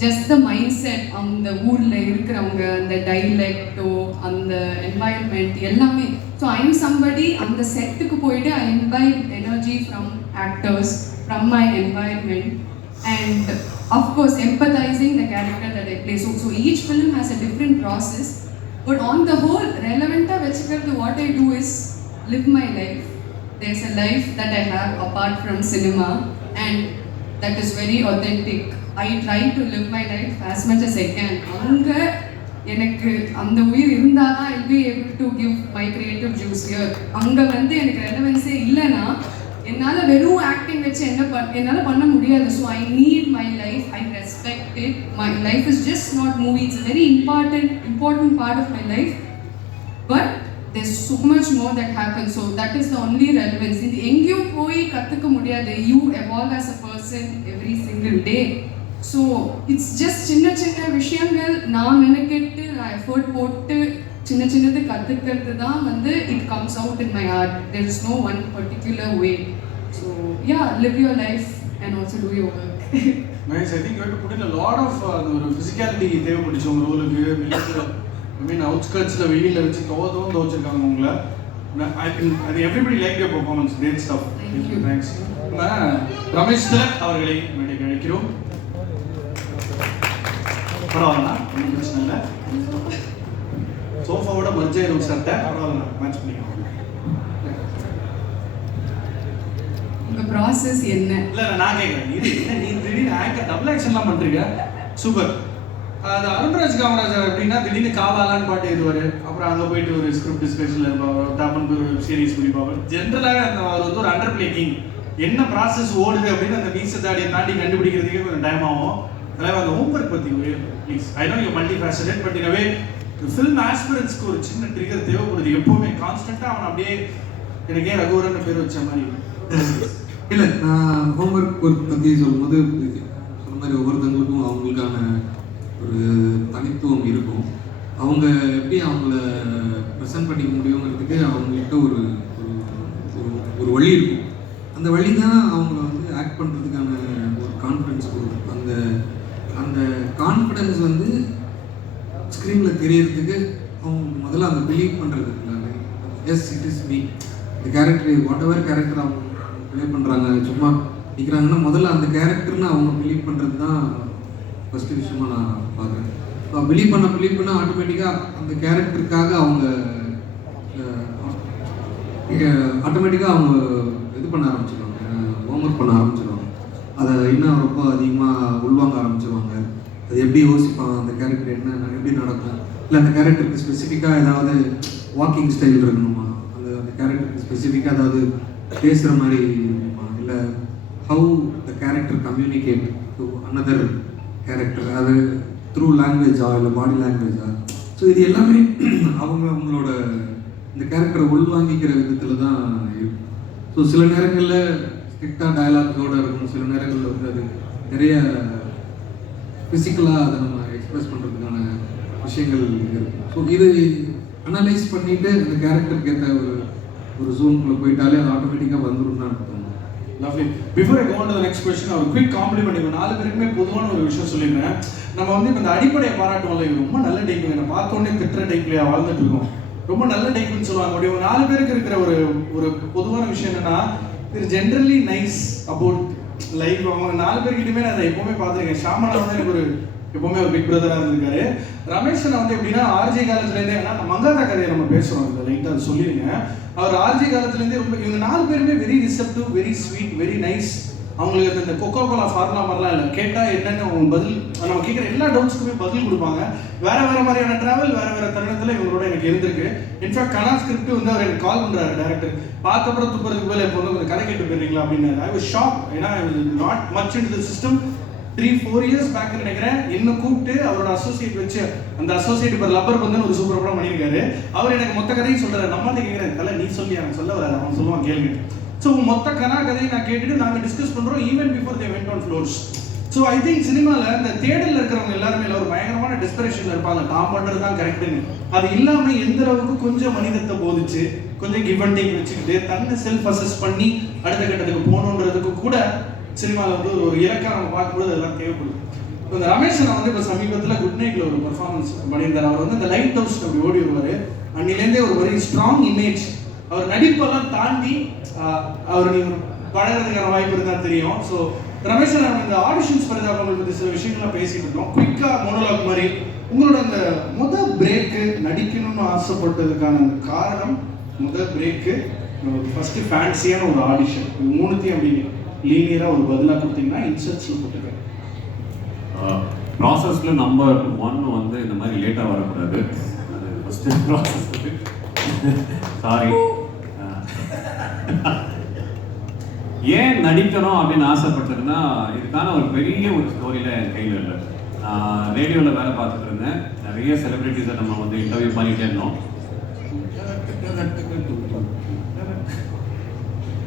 just the mindset அந்த ஊரில் இருக்கிறவங்க, அந்த டைலெக்டோ, அந்த என்வாயன்மெண்ட் எல்லாமே. ஸோ ஐ எம் சம்படி அந்த செட்டுக்கு போயிட்டு I invite energy from actors, from my environment, and of course emphasising the character that I play. So each film has a different process. But on the whole, relevant vechikkiradhu, what I do is live my life. There's a life that I have apart from cinema, and that is very authentic. I try to live my life as much as I can. Anga எனக்கு அந்த உயிர் இருந்தால் தான் I'll be able to give my creative juice here. அங்கே வந்து எனக்கு ரெலவென்ஸே இல்லைன்னா என்னால் வெறும் ஆக்டிங் வச்சு என்னால் பண்ண முடியாது. So I need my life, I respect it. My life is just not movie, it's very important part of my life, but there's so much more that happens. So that is the only relevance. இது எங்கேயும் போய் கற்றுக்க முடியாது. You evolve as a person every single day. So it's just சின்ன சின்ன விஷயங்கள் நான் மெனக்கெட்டு நான் எஃபர்ட் போட்டு சின்ன சின்னது கற்றுக்கிறது தான் வந்து it comes out in my art. There is no one particular way. So yeah, live your life and also do your work. Nice. I think you have to put in a lot of ஒரு physicality தேவைப்பட்டுச்சு உங்கள் ரோலுக்கு. I mean அவுட்ஸ்கர்ட்ஸில் வெளியில் வச்சு தோந்து வச்சுருக்காங்க உங்களை. I think everybody liked your performance. Great stuff. Thank you. Thanks. Ramesh Tilak அவர்களை மேடைக்கு அழைக்கிறோம். பரவாயில்ல, ஒன்றும் பிரச்சனை இல்லை. சோஃபாவோட மர்ஜாயிரும் சட்டை, பரவாயில்ல, மேட்ச் பண்ணிக்கலாம். உங்கள் ப்ராசஸ் என்ன? இல்லை நான் கேட்குறேன், இது என்ன நீ திடீர்னு ஆக்டர் டபுள் ஆக்ஷன்லாம் பண்ணுறீங்க, சூப்பர். அது அருண்ராஜ் காமராஜர் எப்படின்னா திடீர்னு காவாலான்னு பாட்டு எழுதுவார், அப்புறம் அங்கே போயிட்டு ஒரு ஸ்கிரிப்ட் டிஸ்கஷனில் இருப்பார், டப்புன்னு ஒரு சீரீஸ் முடிப்பார். ஜென்ரலாக அவர் வந்து ஒரு அண்டர் பிளேக்கிங் என்ன ப்ராசஸ் ஓடுது அப்படின்னு அந்த மீச தாடியை தாண்டி கண்டுபிடிக்கிறதுக்கே கொஞ்சம் டைம் ஆகும். அதனால் அந்த ஹோம்ஒர்க் பற்றி please. I know you multi passionate, but anyway film ஆஸ்பிரன்ஸ்க்கு ஒரு சின்ன ட்ரிகர் தேவைப்படுது எப்போவுமே. கான்ஸ்டண்ட்டாக அவன் அப்படியே எனக்கே ரகுவரன் பேர் வச்ச மாதிரி. இல்லை, நான் ஹோம்ஒர்க் பற்றி சொல்லும்போது சொன்ன மாதிரி ஒவ்வொருத்தவங்களுக்கும் அவங்களுக்கான ஒரு தனித்துவம் இருக்கும். அவங்க எப்படி அவங்கள ப்ரெசென்ட் பண்ணிக்க முடியுங்கிறதுக்கு அவங்கள்ட்ட ஒரு ஒரு வழி இருக்கும். அந்த வழி தான் அவங்கள வந்து ஆக்ட் பண்ணுறதுக்கான ஒரு கான்ஃபிடன்ஸ் கொடுக்கும். அந்த இம்பார்ட்டன்ஸ் வந்து ஸ்க்ரீனில் தெரியறதுக்கு அவங்க முதல்ல அந்த பிலீவ் பண்ணுறது இல்லை. எஸ் இட் இஸ் மீ, இந்த கேரக்டர் வாட் எவர் கேரக்டர் அவங்க ப்ளே பண்ணுறாங்க, சும்மா நிற்கிறாங்கன்னா முதல்ல அந்த கேரக்டர்னு அவங்க பிலீவ் பண்ணுறது தான் ஃபஸ்ட்டு விஷயமா நான் பார்க்குறேன். ஸோ பிலீவ் பண்ண ஆட்டோமேட்டிக்காக அந்த கேரக்டருக்காக அவங்க அவங்க இது பண்ண ஆரம்பிச்சிடுவாங்க, ஹோம்ஒர்க் பண்ண ஆரம்பிச்சிடுவாங்க. அதை இன்னும் ரொம்ப அதிகமாக உள்வாங்க ஆரம்பிச்சிடுவாங்க. அது எப்படி யோசிப்பாங்க, அந்த கேரக்டர் என்ன எப்படி நடக்கும், இல்லை அந்த கேரக்டருக்கு ஸ்பெசிஃபிக்காக ஏதாவது வாக்கிங் ஸ்டைல் இருக்கணுமா, அந்த கேரக்டருக்கு ஸ்பெசிஃபிக்காக ஏதாவது பேசுகிற மாதிரி இருக்குமா, இல்லை how the character communicate to another character, அது த்ரூ லாங்குவேஜா இல்லை பாடி லாங்குவேஜா. ஸோ இது எல்லாமே அவங்களோட இந்த கேரக்டரை உள்வாங்கிக்கிற விதத்தில் தான் இருக்கும். ஸோ சில நேரங்களில் ஸ்ட்ரிக்டாக டயலாக்ஸோடு இருக்கும், சில நேரங்களில் வந்து அது நிறைய ஃபிசிக்கலாக அதை நம்ம எக்ஸ்பிரஸ் பண்ணுறதுக்கான விஷயங்கள் இருக்கும். ஸோ இது அனலைஸ் பண்ணிவிட்டு அந்த கேரக்டருக்கு ஏற்ற ஒரு ஜோனுக்குள்ளே போயிட்டாலே அது ஆட்டோமேட்டிக்காக வந்துடும் தான் தோணும். Lovely. Before I go on to the next question, ஒரு குயிக் காம்ப்ளிமெண்ட். இவங்க 4 பேருக்குமே பொதுவான ஒரு விஷயம் சொல்லிடுறேன். நம்ம வந்து இப்போ இந்த அடிப்படையை பாராட்டுவோம்ல, இவங்க ரொம்ப நல்ல டைப், என்ன பார்த்தோன்னே திட்டுற டைப்லையா வாழ்ந்துட்டு இருக்கோம், ரொம்ப நல்ல டைப்னு சொல்லுவாங்க. அப்படி இவங்க 4 பேருக்கு இருக்கிற ஒரு பொதுவான விஷயம் என்னன்னா, இது ஜென்ரலி நைஸ் அபவுட் லைஃப். அவங்க 4 பேர்கிட்டயுமே நான் அதை எப்பவுமே பார்த்துருக்கேன். ஷாமனா வந்து எனக்கு எப்பவுமே ஒரு பிக் பிரதராக இருந்திருக்காரு. ரமேஷனை வந்து எப்படின்னா ஆர்ஜே காலத்துலேருந்தே, ஏன்னா மங்காத்தா கதையை நம்ம பேசுகிறோம், இந்த லைட்டாக அதை சொல்லிடுங்க. அவர் ஆர்ஜே காலத்துலேருந்தே ரொம்ப, இவங்க 4 பேருமே very receptive, very sweet, very nice. அவங்களுக்கு இந்த கொக்கோ கோலா ஃபார்முலா மாதிரிலாம் இல்லை, கேட்டால் என்னென்னு அவங்க பதில், நம்ம கேட்குற எல்லா டவுட்ஸ்க்குமே பதில் கொடுப்பாங்க. வேற மாதிரியான ட்ராவல் வேற தருணத்தில் இவங்களோட எனக்கு இருந்திருக்கு. இன்ஃபேக்ட் கனா ஸ்கிரிப்ட் வந்து அவர் எனக்கு கால் பண்ணுறாரு டேரக்டர், பார்த்தப்பறம் துப்புறதுக்கு போல இப்போ வந்து கொஞ்சம் கதை கேட்டு போயிருந்தீங்களா அப்படின்னு. ஐ வாஸ் ஷாக், ஏன்னா not much in the system. 3-4 years back நினைக்கிறேன், என்ன கூப்பிட்டு அவரோட அசோசியேட் வச்சு, அந்த அசோசியேட் இப்போ லப்பர் பந்துன்னு ஒரு சூப்பர் படம் பண்ணியிருக்காரு. அவர் எனக்கு மொத்த கதையும் சொல்றாரு. நம்மகிட்ட கேட்குறேன், தலை நீ சொல்லி எனக்கு சொல்ல வராது, அவன் சொல்லுவான் கேளுங்க. ஸோ மொத்த கனா கதையை நான் கேட்டுட்டு நாங்கள் டிஸ்கஸ் பண்ணுறோம், even before they went on floors. So I think சினிமாவில் இந்த தேடலில் இருக்கிறவங்க எல்லாருமே ஒரு பயங்கரமான டெஸ்பரேஷனில் இருப்பாங்க, நான் பண்ணுறது தான் கரெக்டுன்னு. அது இல்லாமல் எந்த அளவுக்கு கொஞ்சம் மனிதத்தை போதிச்சு, கொஞ்சம் கிவ் அண்ட் டேக் வச்சுக்கிட்டு தன்னை செல்ஃப் அசஸ் பண்ணி அடுத்த கட்டத்துக்கு போகணுன்றதுக்கு கூட சினிமாவில் வந்து ஒரு இலக்கா நம்ம பார்க்கும்போது அதெல்லாம் தேவைப்படுது. இப்போ இந்த ரமேஷனை வந்து இப்போ சமீபத்தில் குட் நைட்டில் ஒரு பர்ஃபார்மன்ஸ் பண்ணியிருந்தார். அவர் வந்து இந்த லைட் ஹவுஸ் அப்படி ஓடி வருவார். அன்னிலேருந்தே ஒரு வெரி ஸ்ட்ராங் இமேஜ். அவர் நடிப்பெல்லாம் தாண்டி அவர் நீங்கள் பழகிறதுக்கான வாய்ப்பு இருந்தால் தெரியும். ஸோ ரமேஷன், நம்ம இந்த ஆடிஷன்ஸ் பரிதாபங்கள் பற்றி சில விஷயங்கள்லாம் பேசிட்டு இருக்கோம். குயிக்காக மோனோலாக் மாதிரி உங்களோட அந்த பிரேக்கு நடிக்கணும்னு ஆசைப்பட்டதுக்கான அந்த காரணம், பிரேக்கு ஃபர்ஸ்ட் ஃபேன்சியான ஒரு ஆடிஷன், 3 அப்படின்னு லீனியராக ஒரு பதிலாக கொடுத்தீங்கன்னா இன்செர்ட்ஸில் போட்டுருக்கேன். ப்ராசஸில் நம்பர் 1 வந்து இந்த மாதிரி லேட்டாக வரக்கூடாது. அது ஃபஸ்ட்டு ப்ராசஸ் வந்து சாரி. ஏன் நடிக்கணும் அப்படின்னு ஆசைப்பட்டதுன்னா, இதுக்கான ஒரு பெரிய ஒரு ஸ்டோரியில் என் கையில் இல்லை. நான் ரேடியோவில் வேலை பார்த்துட்டு இருந்தேன். நிறைய செலிப்ரிட்டிஸை நம்ம வந்து இன்டர்வியூ பண்ணிகிட்டே இருந்தோம்.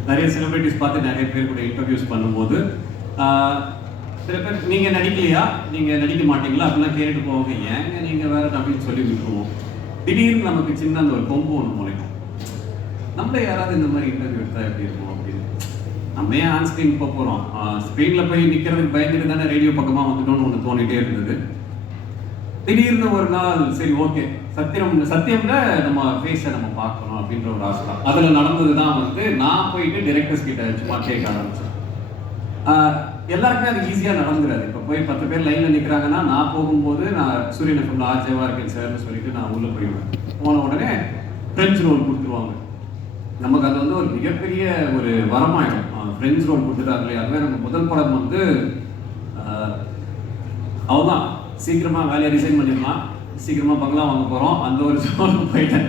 நிறைய செலிப்ரிட்டிஸ் பார்த்து நிறைய பேர் கூட இன்டர்வியூஸ் பண்ணும்போது சில பேர் நீங்கள் நடிக்கலையா, நீங்கள் நடிக்க மாட்டீங்களா அப்படிலாம் கேட்டுட்டு போவாங்க. ஏங்க நீங்கள் வேற அப்படின்னு சொல்லி விட்டுருவோம். திடீர்னு நமக்கு சின்ன அந்த ஒரு கொம்பு ஒன்று முளைக்கும், நம்மள யாராவது இந்த மாதிரி இன்டர்வியூ எடுத்தால் எப்படி இருக்கும் அப்படின்னு. நம்ம ஏன் ஆன் ஸ்க்ரீன் போகிறோம், ஸ்க்ரீனில் போய் நிற்கிறதுக்கு பயந்துட்டு தானே ரேடியோ பக்கமாக வந்துட்டோன்னு ஒன்று தோணிகிட்டே இருந்தது. திடீர்னு ஒரு நாள் சரி ஓகே, சத்தியம்ல நம்ம ஃபேஸை நம்ம பார்க்கணும் அப்படின்ற ஒரு ஆசை தான். அதில் நடந்தது தான் வந்து நான் போயிட்டு டைரக்டர்ஸ் கிட்ட சும்மா கேட்க ஆரம்பிச்சேன். எல்லாருக்குமே அது ஈஸியாக நடந்துடாது. இப்போ போய் 10 பேர் லைனில் நிற்கிறாங்கன்னா, நான் போகும்போது நான் சூரியன் எஃப்எம்ல ஆர்ஜேவாக இருக்கேன் சார்னு சொல்லிட்டு நான் உள்ளே போயிடுவேன். போன உடனே ஃப்ரெண்ட்ஸ் ரோல் கொடுத்துருவாங்க. நமக்கு அது வந்து ஒரு மிகப்பெரிய ஒரு வரமாயிடும். ஃப்ரெண்ட்ஸ் ரோல் கொடுத்துட்டாங்களே, அதுவே நம்ம முதல் படம் வந்து அவதான் சீக்கிரமாக வேலையை ரிசைன் பண்ணிடலாம், சீக்கிரமாக பங்களா வாங்க போகிறோம், அந்த ஒரு சோழம் போயிட்டேன்.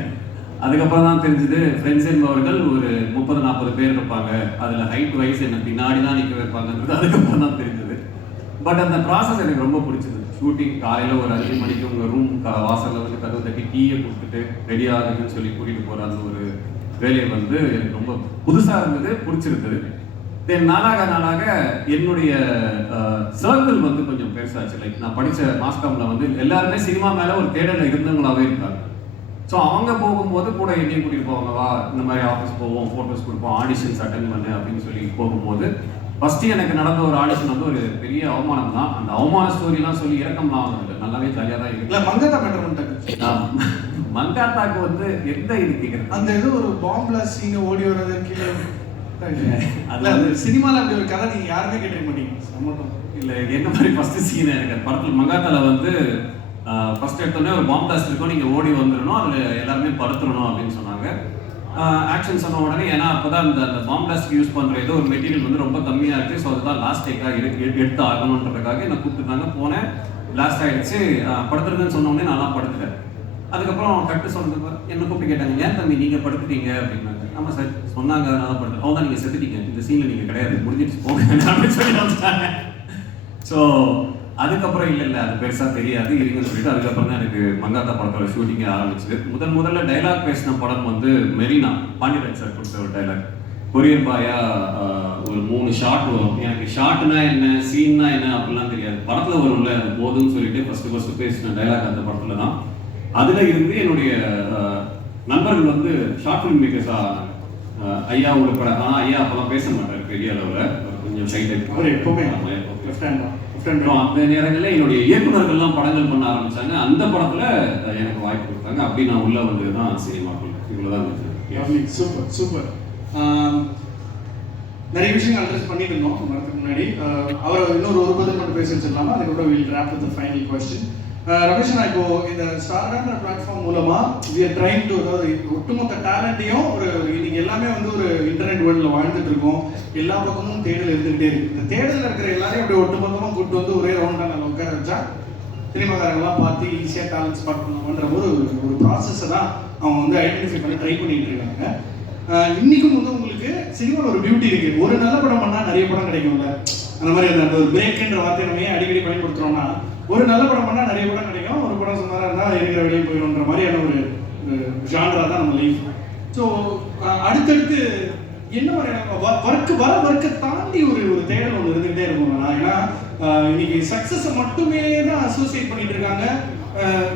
அதுக்கப்புறம் தான் தெரிஞ்சுது ஃப்ரெண்ட்ஸ் என்பவர்கள் ஒரு 30-40 பேர் இருப்பாங்க, அதில் ஹைட் வைஸ் என்ன பின்னாடி தான் நிற்க வைப்பாங்கன்றது அதுக்கப்புறம் தான் தெரிஞ்சது. பட் அந்த ப்ராசஸ் எனக்கு ரொம்ப பிடிச்சது. ஷூட்டிங் காலையில் ஒரு 5 மணிக்கு உங்கள் ரூம் வாசலில் வந்து கதவு தட்டி டீயை கொடுத்துட்டு ரெடி ஆகுதுன்னு சொல்லி கூட்டிகிட்டு போகிற அந்த ஒரு வேலையை வந்து எனக்கு ரொம்ப புதுசாக இருந்தது, பிடிச்சிருந்தது. தென் நாளாக என்னுடைய சர்க்கிள் வந்து கொஞ்சம் பெருசாச்சு. லைக் நான் படித்த மாஸ்காமில் வந்து எல்லாருமே சினிமா மேலே ஒரு தேடலில் இருந்தவங்களாகவே இருக்காங்க. ஸோ அவங்க போகும்போது கூட என்னையும் கூட்டிகிட்டு போவாங்க, வா இந்த மாதிரி ஆஃபீஸ் போவோம், ஃபோட்டோஸ் கொடுப்போம், ஆடிஷன்ஸ் அட்டன் பண்ணு அப்படின்னு சொல்லி போகும்போது ஃபஸ்ட்டு எனக்கு நடந்த ஒரு ஆடிஷன் வந்து ஒரு பெரிய அவமானம் தான். அந்த அவமான ஸ்டோரிலாம் சொல்லி இறக்கம்லாம் வந்து நல்லாவே ஜாலியாக தான் இருக்கு. இல்லை மங்காத்தா மேட்டர் பண்ணிட்டாங்க. மங்காத்தாக்கு வந்து எந்த இது கேட்குறது அந்த இது ஒரு பாம்பில் சீனை ஓடி வர்றது கீழே அதில் அந்த சினிமாவில் அப்படி ஒரு கதை நீங்கள் யாருமே கேட்டிருக்க மாட்டீங்க மட்டும் இல்லை. என்ன மாதிரி ஃபஸ்ட்டு சீன் எனக்கு அந்த படத்தில் மங்காத்தாவில் வந்து ஃபஸ்ட் எடுத்தோடனே ஒரு பாம்பு பிளாஸ்ட் இருக்கும், நீங்கள் ஓடி வந்துடணும், அதில் எல்லாருமே படுத்துடணும் அப்படின்னு சொன்னாங்க. ஆக்ஷன் சொன்ன உடனே ஏன்னா அப்போ தான் அந்த பாம்பு பிளாஸ்ட் யூஸ் பண்ணுற ஏதோ ஒரு மெட்டீரியல் வந்து ரொம்ப கம்மியாக இருக்குது. ஸோ அதுதான் லாஸ்ட் டேக்காக எடுத்து ஆகணுன்றதுக்காக என்னை கூப்பிட்டுருந்தாங்க. போனேன், பிளாஸ்ட் ஆகிடுச்சு. படுத்துறதுன்னு சொன்ன உடனே நான் படுத்துட்டேன். அதுக்கப்புறம் கட்டு சொன்னது என்ன கூப்பிட்டு கேட்டாங்க, ஏன் தம்பி நீங்கள் படுத்துட்டீங்க அப்படின்னாங்க. ஆமாம் சார் சொன்னாங்க, அதனால படுத்து அவங்க தான் நீங்கள் செத்துட்டீங்க, இந்த சீனில் நீங்கள் கிடையாது, முடிஞ்சிட்டு போங்க அப்படின்னு சொல்லி வந்துட்டாங்க. ஸோ அதுக்கப்புறம் இல்லை அது பெருசாக தெரியாது இருங்கன்னு சொல்லிட்டு அதுக்கப்புறம் தான் எனக்கு மங்காத்தா படத்தோட ஷூட்டிங்கே ஆரம்பிச்சுது. முதல்ல டைலாக் பேசின படம் வந்து மெரினா, பாண்டியராஜ் சார் கொடுத்த ஒரு டைலாக். கொரியர் பாயா ஒரு 3 ஷாட் வரும். எனக்கு ஷார்ட்னா என்ன, சீன்னா என்ன அப்படிலாம் தெரியாது. படத்தில் வரும்ல அது போதும்னு சொல்லிட்டு ஃபஸ்ட்டு பேசின டைலாக் அந்த படத்தில் தான். அதில் இருந்து என்னுடைய நண்பர்கள் வந்து ஷார்ட் ஃபிலிம் மேக்கர்ஸாக ஐயா உங்களுக்கு படம் ஐயா அப்போலாம் பேச மாட்டார் பெரிய அளவில், கொஞ்சம் சைட் அவர் எப்போவுமே அந்த நேரங்களில் என்னுடைய இயக்குநர்கள்லாம் படங்கள் பண்ண ஆரம்பித்தாங்க. அந்த படத்தில் எனக்கு வாய்ப்பு கொடுத்தாங்க. அப்படி நான் உள்ளே வந்து தான் சினிமாக்குள்ள இவ்வளோதான். Super super. நிறைய விஷயங்கள் அட்ரஸ் பண்ணிட்டு இருந்தோம் வரதுக்கு முன்னாடி. அவரை இன்னொரு ஒரு பதில் மட்டும் பேச வச்சிடலாமா? அதுக்கப்புறம் will wrap with the final question. Ramesh, நான் இப்போ இந்த ஸ்டார்டான்ற பிளாட்ஃபார்ம் மூலமா we are trying to, அதாவது ஒட்டுமொத்த டேலண்ட்டையும் ஒரு இன்னைக்கு எல்லாமே வந்து ஒரு இன்டர்நெட் வேர்ல்டில் வாழ்ந்துட்டு இருக்கோம். எல்லா பக்கமும் தேடல் இருந்துகிட்டே இருக்கு. இந்த தேடலில் இருக்கிற எல்லாரையும் அப்படியே ஒட்டுமொத்தமாக கூப்பிட்டு வந்து ஒரே ரவுண்டாக நாங்கள் உட்கார வச்சா சினிமாக்காரங்களாம் பார்த்து ஈஸியாக டேலண்ட் ஸ்பாட் பண்ணுவோன்ற ஒரு ப்ராசஸை தான் அவங்க வந்து ஐடென்டிஃபை பண்ணி ட்ரை பண்ணிட்டு இருக்காங்க. இன்னைக்கும் வந்து உங்களுக்கு சினிமாவில் ஒரு பியூட்டி இருக்கு. ஒரு நல்ல படம் பண்ணால் நிறைய படம் கிடைக்கும்ல, அந்த மாதிரி அந்த ஒரு பிரேக்ன்ற வார்த்தை நம்ம ஏன் அடிக்கடி பயன்படுத்துறோம்னா, ஒரு நல்ல படம் பண்ணால் நிறைய படம் கிடைக்கும், ஒரு படம் சுமாராக இருந்தால் இருக்கிற வெளியே போயிடும்ன்ற மாதிரியான ஒரு ஜான்ரா தான் நம்ம லைஃப். ஸோ அடுத்தடுத்து என்ன மாதிரியான ஒர்க்கை தாண்டி ஒரு தேடல் ஒன்று இருந்துகிட்டே இருக்கும். ஏன்னா இன்னைக்கு சக்ஸஸை மட்டுமே தான் அசோசியேட் பண்ணிட்டு இருக்காங்க.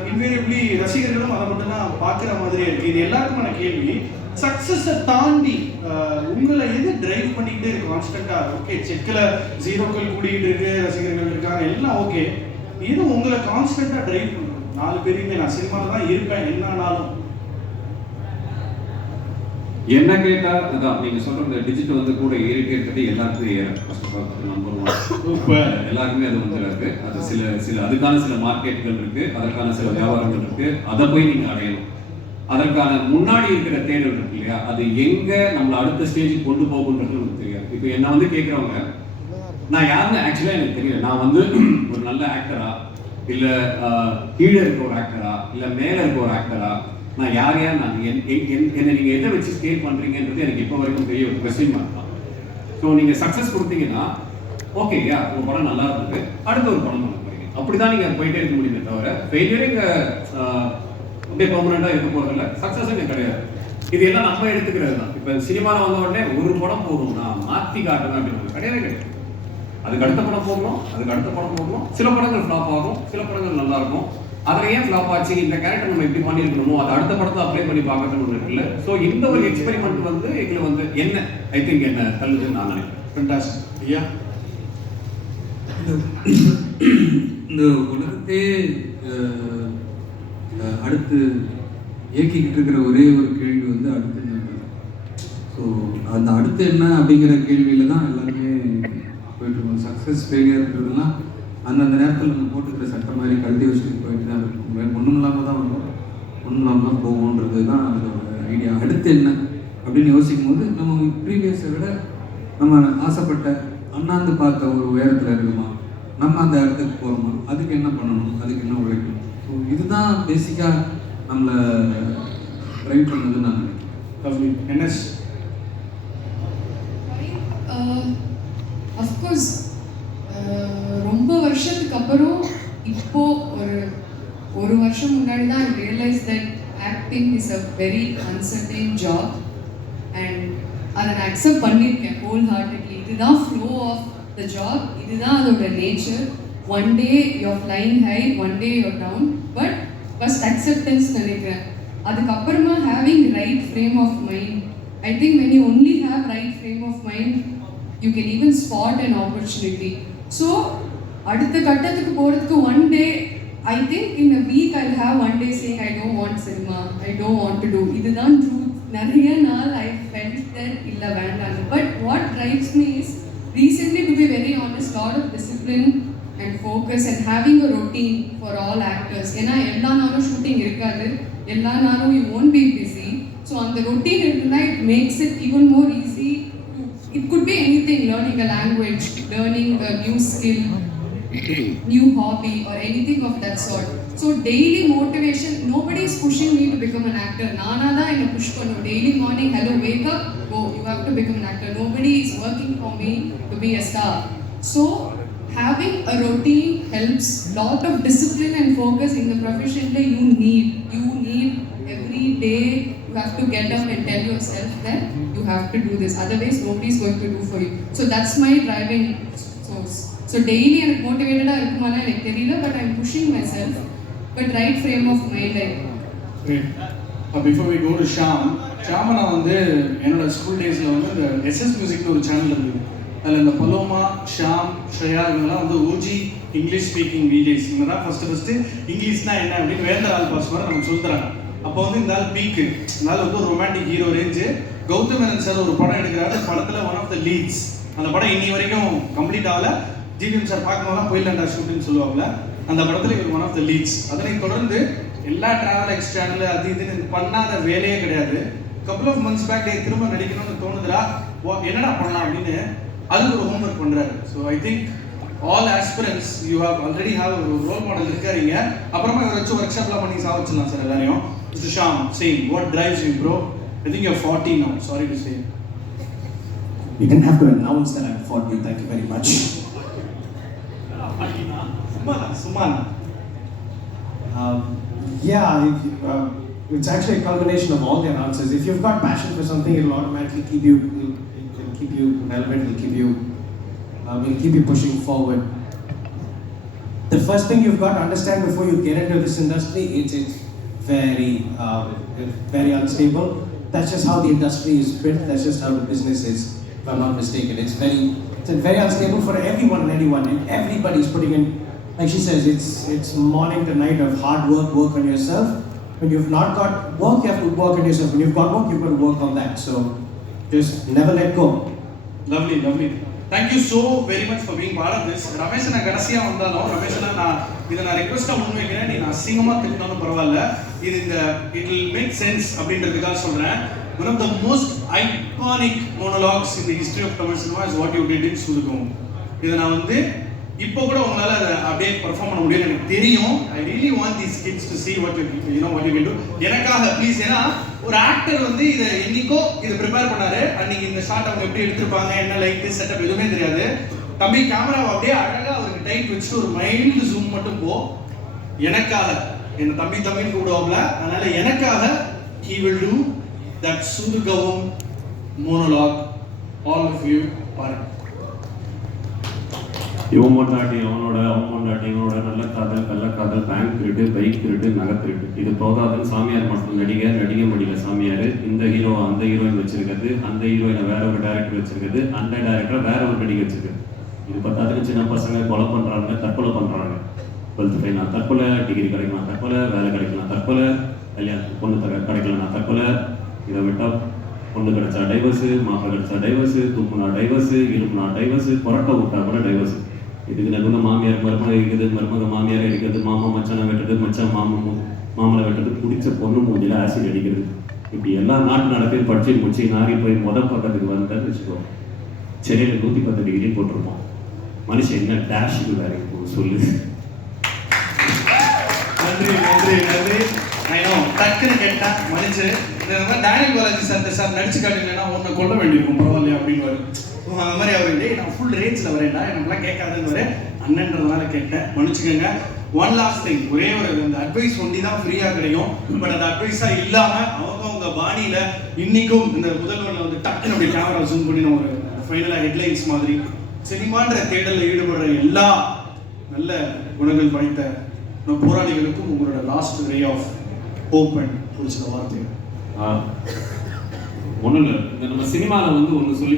இன்வேரியபிளி ரசிகர்களும் அதை மட்டும் தான் பார்க்குற மாதிரியே இருக்குது. இது எல்லாருக்குமான கேள்வி, சக்ஸஸை தாண்டி உங்களை எது டிரைவ் பண்ணிக்கிட்டே இருக்கு கான்ஸ்டன்ட்டாக? ஓகே, செக்கில் ஜீரோக்கள் கூடிக்கிட்டு இருக்கு, ரசிகர்கள் இருக்காங்க, எல்லாம் ஓகே. இது உங்களை கான்ஸ்டன்ட்டாக டிரைவ் பண்ணுறது 4 பேருமே நான் சினிமாவில் தான் இருப்பேன் என்னன்னாலும். என்ன கேட்டால் அதான் நீங்கள் சொல்கிற இந்த டிஜிட்டல் வந்து கூட ஏறிட்டே இருக்கிறது எல்லாருக்குமே ஏறும். ஃபர்ஸ்ட் ஆஃப் ஆல் நம்பர் 1 எல்லாருக்குமே அது வந்து இருக்குது. அது சில அதுக்கான சில மார்க்கெட்டுகள் இருக்குது, அதற்கான சில வியாபாரங்கள் இருக்குது, அதை போய் நீங்கள் அடையணும். அதற்கான முன்னாடி இருக்கிற தேடல் இருக்கு இல்லையா, அது எங்கே நம்மளை அடுத்த ஸ்டேஜுக்கு கொண்டு போகுன்றது நமக்கு தெரியாது. இப்போ என்ன வந்து கேட்குறவங்க நான் யாருன்னு ஆக்சுவலாக எனக்கு தெரியல. நான் வந்து ஒரு நல்ல ஆக்டரா, இல்லை கீழே இருக்க ஒரு ஆக்டரா, இல்லை மேலே இருக்க ஒரு ஆக்டரா, நான் யார் நான் என்னை நீங்கள் எதை வச்சு ஸ்கேல் பண்ணுறீங்கன்றது எனக்கு இப்போ வரைக்கும் பெரிய ஒரு கொஸ்டின் மார்க் தான். ஸோ நீங்கள் சக்ஸஸ் கொடுத்தீங்கன்னா ஓகேயா, ஒரு படம் நல்லா இருந்தது, அடுத்த ஒரு படம் பண்ண போகிறீங்க, அப்படி தான் நீங்கள் போயிட்டே இருக்க முடியுமே தவிர ஃபெயிலியரே இங்கே அப்படியே பர்மனெண்ட்டாக இருக்க போகிறதில்ல, சக்ஸஸ் இங்கே கிடையாது. இது எல்லாம் நம்ம எடுத்துக்கிறது தான். இப்போ சினிமாவில் வந்த உடனே ஒரு படம் போகணும்னா மாற்றி காட்டுவேன் அப்படின்னு கிடையவே கிடையாது. அதுக்கு அடுத்த படம் போகணும், அதுக்கு அடுத்த படம் போகணும். சில படங்கள் ஃப்ளாப் ஆகும், சில படங்கள் நல்லா இருக்கும். அதில் ஏன் ஃப்ளாப் ஆச்சு, இந்த கேரக்டர் நம்ம எப்படி பண்ணியிருக்கணுமோ அதை அடுத்த படத்தை அப்ளை பண்ணி பார்க்கணும்னு ஒன்று இருக்குல்ல. ஸோ இந்த ஒரு எக்ஸ்பெரிமெண்ட் வந்து எங்களை வந்து என்ன ஐ திங்க் என்ன தள்ளுதுன்னு நான் நினைக்கிறேன். ஃபண்டாஸ்டிக். ஐயா, இந்த உலகத்தே அடுத்து இயக்கிக்கிட்டு இருக்கிற ஒரே ஒரு கேள்வி வந்து அடுத்து என்ன. ஸோ அந்த அடுத்து என்ன அப்படிங்கிற கேள்வியில் தான் எல்லாருமே போயிட்டுருக்கோம். சக்ஸஸ் ஃபெயிலியர்ன்றதுலாம் அந்தந்த நேரத்தில் நம்ம போட்டுக்கிற சட்டம் மாதிரி கழுதி வச்சுட்டு போயிட்டு தான் இருக்கும். ஒன்றும் இல்லாமல் தான் வரும், ஒன்றும் இல்லாமல் தான் போகும்ன்றது தான் அதோட ஐடியா. அடுத்து என்ன அப்படின்னு யோசிக்கும் போது நம்ம ப்ரீவியஸை விட நம்ம ஆசைப்பட்ட அண்ணாந்து பார்த்த ஒரு உயரத்தில் இருக்குமா, நம்ம அந்த இடத்துக்கு போகிறோமா, அதுக்கு என்ன பண்ணணும், அதுக்கு என்ன உழைக்கணும். ஸோ இதுதான் பேசிக்காக நம்மளை ட்ரைவ் பண்ணதுன்னு நான் நினைக்கிறேன். என்எஸ் அஃப்கோர்ஸ் ரொம்ப வருஷத்துக்கு அப்புறம் இப்போ ஒரு வருஷம் முன்னாடி தான் I realise that acting is a very uncertain job and அதை நான் அக்செப்ட் பண்ணியிருக்கேன் ஹோல் ஹார்ட்டட்லி. இதுதான் ஃப்ளோ ஆஃப் த ஜாப், இதுதான் அதோட nature. One day you're flying high, one day you're down, but first acceptance நினைக்கிறேன். அதுக்கப்புறமா having right frame of mind. I think when you only have right frame of mind, You can even spot an opportunity. So, அடுத்த கட்டத்துக்கு போகிறதுக்கு one day, I think in a week I'll have one day saying I don't want cinema, I don't want to do. இதுதான் truth. நிறைய நாள் I felt that இல்லை வேண்டாம். But what drives me is recently, to be very honest, lot of discipline and focus and having a routine for all actors. ஏன்னா எல்லா நாளும் ஷூட்டிங் இருக்காது, எல்லா நாளும் you won't be busy. So அந்த routine இருந்தால் it makes it even more easy. It could be anything, learning a language, learning a new skill, new hobby or anything of that sort. So daily motivation, nobody is pushing me to become an actor. Nana da enna push pannu. Daily morning, hello, wake up, go, you have to become an actor. Nobody is working for me to be a star. So having a routine helps. Lot of discipline and focus in the profession that you need every day. You have to get up and tell yourself that you have to do this, otherwise nobody is going to do for you. So that's my driving source. So daily and motivated இருக்குமானா எனக்கு தெரியல, but I'm pushing myself, but right frame of mind I Great. Before we go to Shyam, நான் வந்து என்னோட ஸ்கூல் டேஸில் வந்து இந்த SS மியூசிக்னு ஒரு சேனல் இருந்தது. அதில் இந்த பலோமா, ஷாம், ஸ்ரேயா இவங்கெல்லாம் வந்து ஓஜி இங்கிலீஷ் ஸ்பீக்கிங் விஜேஸ். இவங்க தான் ஃபஸ்ட்டு இங்கிலீஷ்னா என்ன அப்படின்னு வேந்த ஆள் பாஸ் மாதிரி நமக்கு சொல்லித்தராங்க. அப்போ வந்து இந்த ஆள் பீக்கு, இந்த ஆள் வந்து ஒரு romantic hero range. Gautham Menon sir ஒரு படம் எடுக்கிறாரு, அந்த படத்தில் ஒன் ஆஃப் த லீட்ஸ். அந்த படம் இன்னி வரைக்கும் கம்ப்ளீட் ஆகல. ஜிவிஎம் சார் பார்க்கும்போதெல்லாம் போயிடலாண்டா ஷூட்டின்னு சொல்லுவாங்க. அந்த படத்தில் இவர் ஒன் ஆஃப் த லீட்ஸ். அதனை தொடர்ந்து எல்லா ட்ராவல் எக்ஸ் சேனல் அது இதுன்னு பண்ணாத வேலையே கிடையாது. கப்புள் ஆஃப் மந்த்ஸ் பேக் திரும்ப நடிக்கணும்னு தோணுதுடா, என்னடா பண்ணலாம் அப்படின்னு அதுக்கு ஒரு ஹோம்ஒர்க் பண்ணுறாரு. So I think all aspirants you have already have ஒரு ரோல் மாடல் இருக்காருங்க. அப்புறமா இவரை வச்சு ஒர்க் ஷாப்லாம் பண்ணி சாவச்சிடலாம் சார் எல்லாரையும். Mr. Shyam, saying what drives you, bro? I think you're 40 now. Sorry to say. You didn't have to announce that I'm 40. Thank you very much. Sumana. It's actually a culmination of all their answers. If you've got passion for something, it'll automatically keep you relevant. It'll keep you pushing forward. The first thing you've got to understand before you get into this industry, it's very unstable. That's just how the industry is built. That's just how the business is, if I'm not mistaken. It's very unstable for everyone and anyone, and everybody's putting in, like she says, it's morning to night of hard work on yourself. When you've not got work, you have to work on yourself. When you've got work, you've got to work on that. So just never let go. Lovely. Thank you so very much for being part of this. Ramesh நான் கடைசியா வந்தாலும் ரமேஷ் நான் இதை நான் ரெக்வெஸ்டா முன்வைக்கிறேன். நீ நான் அசிங்கமா திட்டினாலும் பரவாயில்ல, இது இந்த இட் வில் மேக் சென்ஸ் அப்படின்றதுக்காக சொல்றேன். One of the most iconic monologues in the history of Tamil cinema is what you did in Sudugam. இதை நான் வந்து இப்போ கூட உங்களால அதை அப்படியே பெர்ஃபார்ம் பண்ண முடியும் எனக்கு தெரியும். I really want these kids to see what you can do. எனக்காக ப்ளீஸ். ஏன்னா ஒரு ஆக்டர் வந்து இதை என்னைக்கோ இதை ப்ரிப்பேர் பண்ணாரு. அன்னைக்கு இந்த ஷாட் அவங்க எப்படி எடுத்திருப்பாங்க, என்ன லைட் செட்டப் எதுவுமே தெரியாது. தம்பி கேமராவை அப்படியே அழகா அவருக்கு டைட் வச்சுட்டு ஒரு மைல்டு ஜூம் மட்டும் போ. எனக்காக என்ன தம்பின்னு கூப்பிடுவாங்கள, அதனால எனக்காக he will do that Sudugam monologue. All of you பாருங்க. இவன் பொண்டாட்டி அவனோட நல்ல காதல் கள்ளக்காதல், பேங்க் திருட்டு, பைக் திருட்டு, நகை திருட்டு. இது போகாதுன்னு சாமியார் மட்டும் நடிக்க முடியல சாமியார். இந்த ஹீரோ அந்த ஹீரோயின் வச்சிருக்கிறது, அந்த ஹீரோயினை வேற ஒரு டைரக்டர் வச்சிருக்கிறது, அந்த டைரக்டர் வேற ஒரு நடிகை வச்சிருக்கிறது. இது பார்த்தாதுன்னு சின்ன பசங்க கொலை பண்றாங்க, தற்கொலை பண்றாங்க. 12th ஃபெயில் நான் தற்கொலை, டிகிரி கிடைக்கலாம் தற்கொலை, வேலை கிடைக்கலாம் தற்கொலை, கல்யாணம் பொண்ணு கிடைக்கலாம் நான் தற்கொலை. இதை விட்டா பொண்ணு கிடைச்சா டைவர்ஸு, மாப்பிள்ளை கிடைச்சா டைவர்ஸு, தூக்குனா டைவர்ஸு, இழுப்புனா டைவர்ஸு, புரட்ட விட்டா கூட டைவர்ஸு. இதுக்கு நடுவில் மாமியார் மருமக இருக்குது, மருமக மாமியார் அடிக்கிறது, மாமா மச்சானை வெட்டுறது, மச்சான் மாமலை வெட்டுறது, பிடிச்ச பொண்ணு மூஞ்சில ஆசிட் அடிக்கிறது. இப்படி எல்லா நாட்டு நடக்கையும் படிச்சு முடிச்சு நாரி போய் பக்கத்துக்கு வந்தான்னு வச்சுக்கோ, சென்னையில் 110 டிகிரி போட்டிருப்போம். மனுஷன் என்ன டேஷுக்கு வேற சொல்லு. நன்றி. டக்குன்னு கேட்டா மனுச்சு டேனியல் பாலாஜி சார் நடிச்சு காட்டுங்கன்னா உன்னை கொல்ல வேண்டியிருக்கும் பரவாயில்லையா அப்படின்னு. அந்த மாதிரி அவரு நான் ஃபுல் ரேஞ்சில் வரேன்டா, எனக்குலாம் கேட்காதுன்னு வர அண்ணன்றதுனால கேட்டேன், மன்னிச்சுக்கோங்க. ஒன் லாஸ்ட் திங், ஒரே ஒரு அந்த அட்வைஸ் ஒண்டி தான் ஃப்ரீயாக கிடைக்கும். பட் அந்த அட்வைஸாக இல்லாமல் அவங்க பாணியில் இன்னைக்கும் இந்த முதல்வனில் வந்து டக்குன்னு அப்படி கேமரா ஜூம் பண்ணி நான் ஒரு ஃபைனலாக ஹெட்லைன்ஸ் மாதிரி சினிமான்ற தேடலில் ஈடுபடுற எல்லா நல்ல குணங்கள் படைத்த போராளிகளுக்கும் உங்களோட last ray of hope and ஒரு சில வார்த்தை. ஒன்றும் இல்லை, இந்த நம்ம சினிமாவில் வந்து ஒன்று சொல்லி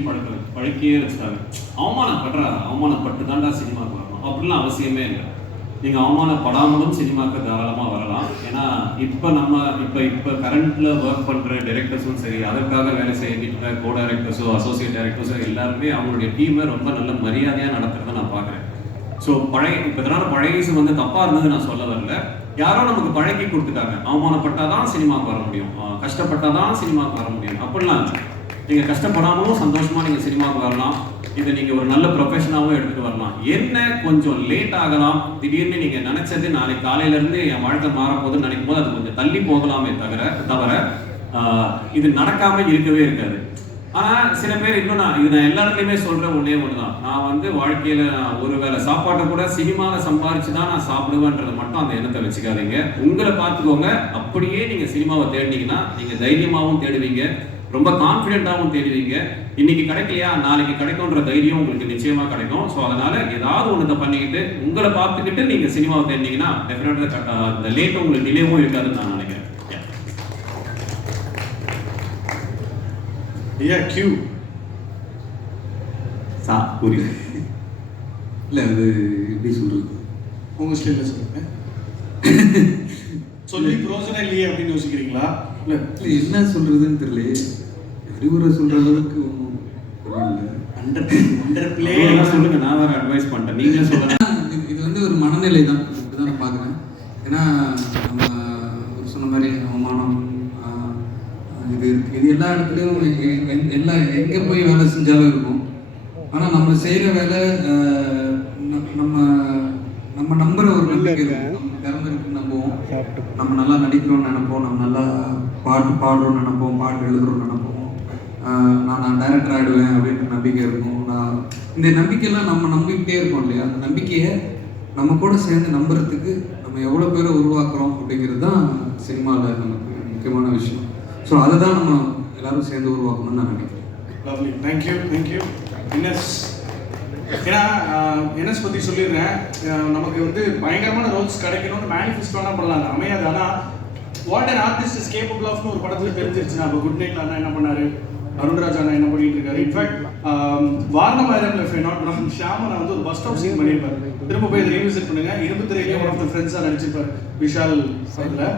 பழக்கியே வச்சுட்டாங்க. அவமானப்பட்டு தாண்டா சினிமாவுக்கு வரணும் அப்படிலாம் அவசியமே இல்லை. நீங்கள் அவமானப்படாமலும் சினிமாவுக்கு தாராளமாக வரலாம். ஏன்னா இப்போ கரண்ட்டில் ஒர்க் பண்ணுற டைரக்டர்ஸும் சரி, அதற்காக வேலை செய்கிற கோ டைரக்டர்ஸோ அசோசியேட் டைரக்டர்ஸோ எல்லாருமே அவங்களுடைய டீமை ரொம்ப நல்ல மரியாதையாக நடத்துறதை நான் பார்க்குறேன். ஸோ இப்போ இதனால் பழையசு வந்து தப்பாக இருந்தது நான் சொல்ல வரல. யாரோ நமக்கு பழக்கி கொடுத்துட்டாங்க, அவமானப்பட்டால் தான் சினிமாவுக்கு வர முடியும், கஷ்டப்பட்டால் தான் சினிமாவுக்கு வர முடியும் அப்படிலாம் இல்லை. நீங்கள் கஷ்டப்படாமலும் சந்தோஷமாக நீங்கள் சினிமாவுக்கு வரலாம். இதை நீங்கள் ஒரு நல்ல ப்ரொஃபஷனாகவும் எடுத்துகிட்டு வரலாம். என்ன கொஞ்சம் லேட் ஆகலாம், திடீர்னு நீங்கள் நினச்சது நாளைக்கு காலையிலேருந்து என் வாழ்க்கை மாறப்போகுதுன்னு நினைக்கும் போது அது கொஞ்சம் தள்ளி போகலாமே தவிர இது நடக்காமல் இருக்கவே இருக்காது. ஆனால் சில பேர் இன்னும் நான் எல்லா இடத்துலையுமே சொல்கிற ஒன்றே ஒன்று தான், நான் வந்து வாழ்க்கையில் ஒரு வேளை சாப்பாட்டை கூட சினிமாவில் சம்பாரிச்சு தான் நான் சாப்பிடுவேன்றதை மட்டும் அந்த எண்ணத்தை வச்சுக்காதீங்க. உங்களை பார்த்துக்கோங்க. அப்படியே நீங்கள் சினிமாவை தேடினீங்கன்னா நீங்கள் தைரியமாகவும் தேடுவீங்க, ரொம்ப கான்ஃபிடென்ட்டாகவும் தேடுவீங்க. இன்னைக்கு கிடைக்கலையா நாளைக்கு கிடைக்கும்ன்ற தைரியம் உங்களுக்கு நிச்சயமாக கிடைக்கும். ஸோ அதனால் ஏதாவது ஒன்றத்தை பண்ணிக்கிட்டு உங்களை பார்த்துக்கிட்டு நீங்கள் சினிமாவை தேடினீங்கன்னா டெஃபினட்டாக இந்த லேட் உங்களுக்கு டிலேவும் இருக்காதுன்னு நான் நினைக்கிறேன். கியூ புரியுது இல்லை, அது எப்படி சொல்றது, உங்க ஸ்டைல சொல்லுங்க. சொல்லி பிரோஜனம் இல்லையே அப்படின்னு யோசிக்கிறீங்களா? இல்லை என்ன சொல்றதுன்னு தெரியல, அறிவுரை சொல்ற அளவுக்கு ஒன்றும் சொல்லுங்க, நான் வேற அட்வைஸ் பண்ணிட்டேன், நீங்களே சொல்லுங்க. இது வந்து ஒரு மனநிலை தான், இப்படிதான் நான் பார்க்குறேன். ஏன்னா நம்ம ஒரு சொன்ன மாதிரி அவமானம் இது எல்லா இடத்துலையும் எங்கே போய் வேலை செஞ்சாலும் இருக்கும். ஆனால் நம்ம செய்கிற வேலை நம்ம நம்புற ஒரு நம்பிக்கை இருக்கும், நம்ம திறமை இருக்குன்னு நம்புவோம், நம்ம நல்லா நடிக்கிறோம்னு நினைப்போம், நம்ம நல்லா பாட்டு பாடுறோம்னு நினைப்போம், பாட்டு எழுதுறோம்னு நினைப்போம், நான் டைரக்டர் ஆகிடுவேன் அப்படின்ற நம்பிக்கை இருக்கும். இந்த நம்பிக்கையெல்லாம் நம்ம நம்பிக்கிட்டே இருக்கோம் இல்லையா, அந்த நம்பிக்கையை நம்ம கூட சேர்ந்து நம்புறதுக்கு நம்ம எவ்வளோ பேரை உருவாக்குறோம் அப்படிங்கிறது தான் சினிமாவில் நமக்கு முக்கியமான விஷயம். ஸோ அதை தான் நம்ம எல்லாரும் சேர்ந்து உருவாக்கணும்னு நான் நினைக்கிறேன். Lovely, thank you. ஏன்னா என்எஸ் பற்றி சொல்லிடுறேன், நமக்கு வந்து பயங்கரமான ரோல்ஸ் கிடைக்கணும்னு மேனிஃபெஸ்டோனா பண்ணலாம், அமையாது. ஆனால் what an artist is capable ஆஃப்னு ஒரு படத்தில் தெரிஞ்சிருச்சுன்னா, இப்போ குட் நைட்ல அண்ணா என்ன பண்ணாரு, அருண்ராஜ் அண்ணா என்ன பண்ணிட்டு இருக்காரு. In fact Vaaranam Aayiram if not wrong ஷியாமனை வந்து ஒரு பஸ் ஸ்டாப் சீன் பண்ணியிருப்பாரு. திரும்ப போய் ரீவிசிட் பண்ணுங்க. 23 ஒன் ஆஃப் த ஃப்ரெண்ட்ஸாக நடிச்சிருப்பாரு விஷால் படத்தில்.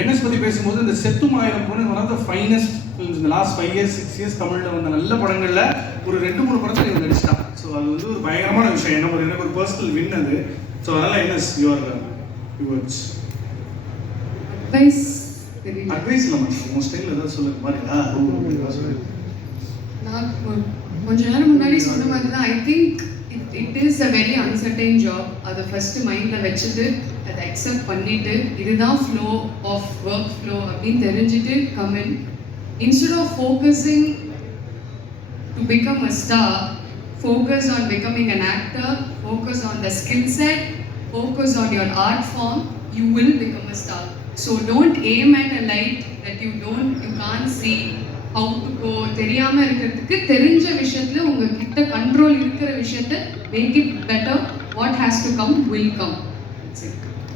என்எஸ் பற்றி பேசும்போது இந்த செத்துமாயிரம் பொண்ணு one of the finest films இந்த லாஸ்ட் 5 years 6 years தமிழில் வந்த நல்ல படங்களில் ஒரு 2-3 படத்தில் இவங்க நடிச்சிட்டான். ஸோ அது வந்து ஒரு பயங்கரமான விஷயம், எனக்கு ஒரு பர்சனல் வின் அது. ஸோ அதனால் என்எஸ் யுவர் அட்வைஸ் இல்லை உங்கள் ஸ்டைலில் ஏதாவது சொல்லுங்க மாதிரிங்களா? நான் கொஞ்ச நேரம் முன்னாடி சொன்ன மாதிரி தான், I think it is a very uncertain job. அதை ஃபஸ்ட்டு மைண்டில் வச்சுட்டு அதை அக்செப்ட் பண்ணிவிட்டு இதுதான் ஃப்ளோ ஆஃப் ஒர்க் ஃப்ளோ அப்படின்னு தெரிஞ்சுட்டு come in. Instead of focusing to become a star, focus on becoming an actor, focus on the skill set, focus on your art form, you will become a star. So don't aim at a light that you can't see how to go. தெரியாம இருக்கிறதுக்கு தெரிஞ்ச விஷயத்துல உங்ககிட்ட கண்ட்ரோல் இருக்கிற விஷயத்தை make it better. What has to come will come.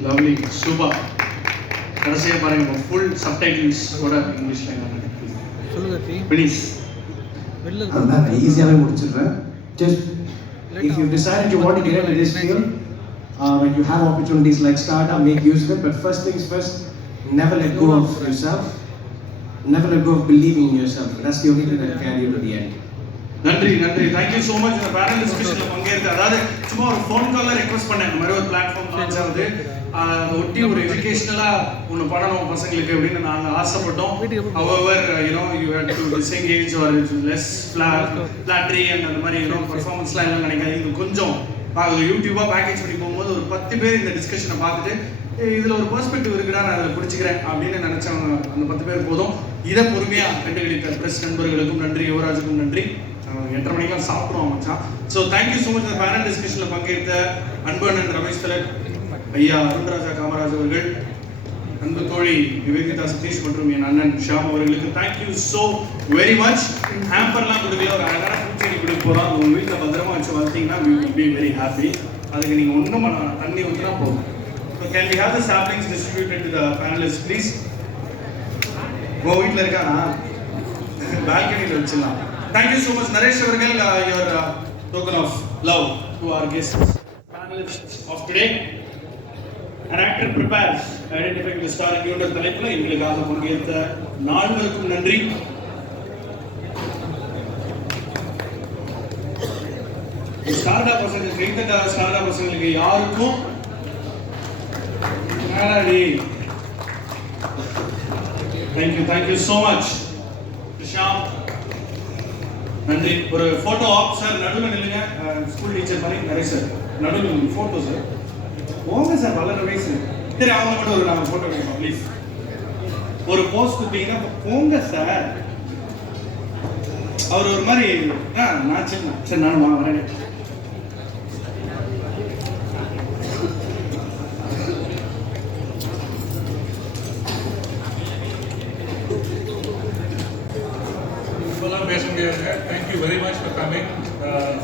Lovely, super. கடைசியாக பாருங்க ஃபுல் சப்டைட்டில்ஸ் கூட இங்கிலீஷ்ல சொல்லுங்க ப்ளீஸ். அதான் நான் ஈஸியாகவே முடிச்சிடுறேன். Just if you decided you want to get into this field, when you have opportunities like startup, make use of it. But first things first, never let go of yourself. Never let go of believing in yourself. That's the only thing that will carry you to the end. நன்றி. Thank you so much. இந்த பேனல் டிஸ்கஷனில் பங்கேற்று, அதாவது சும்மா ஒரு ஃபோன் காலில் ரெக்வஸ்ட் பண்ணேன், இந்த மாதிரி ஒரு பிளாட்ஃபார்ம் லான்ச் ஆகுது, ஒட்டி ஒரு எஜுகேஷ்னலாக ஒன்று பண்ணணும் பசங்களுக்கு அப்படின்னு நாங்கள் ஆசைப்பட்டோம். However you had to disengage or less flattery and அந்த மாதிரி பர்ஃபார்மன்ஸ்லாம் எல்லாம் நினைக்காது. இது கொஞ்சம் நாங்கள் யூடியூபாக பேக்கேஜ் பண்ணி போகும்போது ஒரு 10 பேர் இந்த டிஸ்கஷனை பார்த்துட்டு இதில் ஒரு பெர்ஸ்பெக்டிவ் இருக்குடா, நான் அதில் பிடிச்சிக்கிறேன் அப்படின்னு நினச்சவங்க அந்த 10 பேர் போதும். இதை பொறுமையாக கண்டுகளித்த ப்ரெஸ் நண்பர்களுக்கும் நன்றி, யுவராஜுக்கும் நன்றி. 8:30 மணிக்கெலாம் சாப்பிடுவோம் மச்சான். So thank you so much. இந்த பேனல் டிஸ்கஷனில் பங்கேற்ற அன்பு அண்ணன் ரமேஷ் தலன், ஐயா அருண்ராஜா காமராஜ் அவர்கள், அன்பு தோழி நிவேதிதா சதீஷ் மற்றும் என் அண்ணன் ஷியாம் அவர்களுக்கு தேங்க்யூ ஸோ வெரி மச். ஹேம்பர்லாம் கொடுக்கல, ஒரு அழகான பூச்செடி கொடுக்க போகிறோம். உங்கள் வீட்டில் பத்திரமா வச்சு வளர்த்தீங்கன்னா we will be very happy. அதுக்கு நீங்கள் ஒன்றும் தண்ணி ஊற்றினா போதும். So can we have the saplings distributed to the panelists please? உங்கள் வீட்டில் இருக்கானா? பால்கனியில் வச்சிடலாம். தேங்க்யூ ஸோ மச் நரேஷ் அவர்கள். Your token of love to our guest panelists of today. An actor prepares identifying the star என்ற தலைப்பில் எங்களுக்காக பங்கேற்ற நால்வருக்கும் நன்றி. ஸ்டார்டா பசங்க கைத்தட்ட ஸ்டார்டா பசங்களுக்கு யாருக்கும் தேங்க்யூ ஸோ மச். ஷாம் நன்றி. ஒரு ஃபோட்டோ ஆப் சார் நடுவில் நில்லுங்க. ஸ்கூல் டீச்சர் மாதிரி நிறைய சார் நடுவில் ஃபோட்டோ சார் போங்க சார், வளர வயசு. சரி அவங்க மட்டும் ஒரு நாங்கள் ஃபோட்டோ கேட்கலாம் ப்ளீஸ். ஒரு போஸ்ட் கொடுத்தீங்கன்னா போங்க சார். அவர் ஒரு மாதிரி நான் சரி நானும் வரேன். Thank you very much for coming.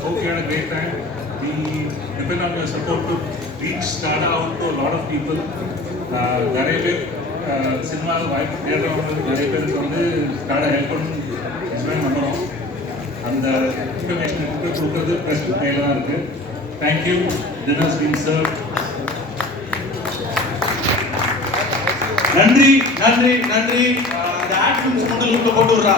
Hope you had a great time. We depend on your support to reach Starda out to a lot of people. நிறைய பேர் சினிமாவில் வாய்ப்பு தேடுறவங்களுக்கு நிறைய பேருக்கு வந்து ஸ்டார்டா ஹெல்ப் பண்ணி எக்ஸ்பிளைன் பண்ணுறோம். அந்த இன்ஃபர்மேஷன் கொடுக்குறது ப்ரெஸ் கையில் தான் இருக்குது. தேங்க்யூ. Dinners been serve. நன்றி. அந்த ஆட் ஃபிலிம்ஸ் மட்டும் லிங்க்ல போட்டு விடுறா.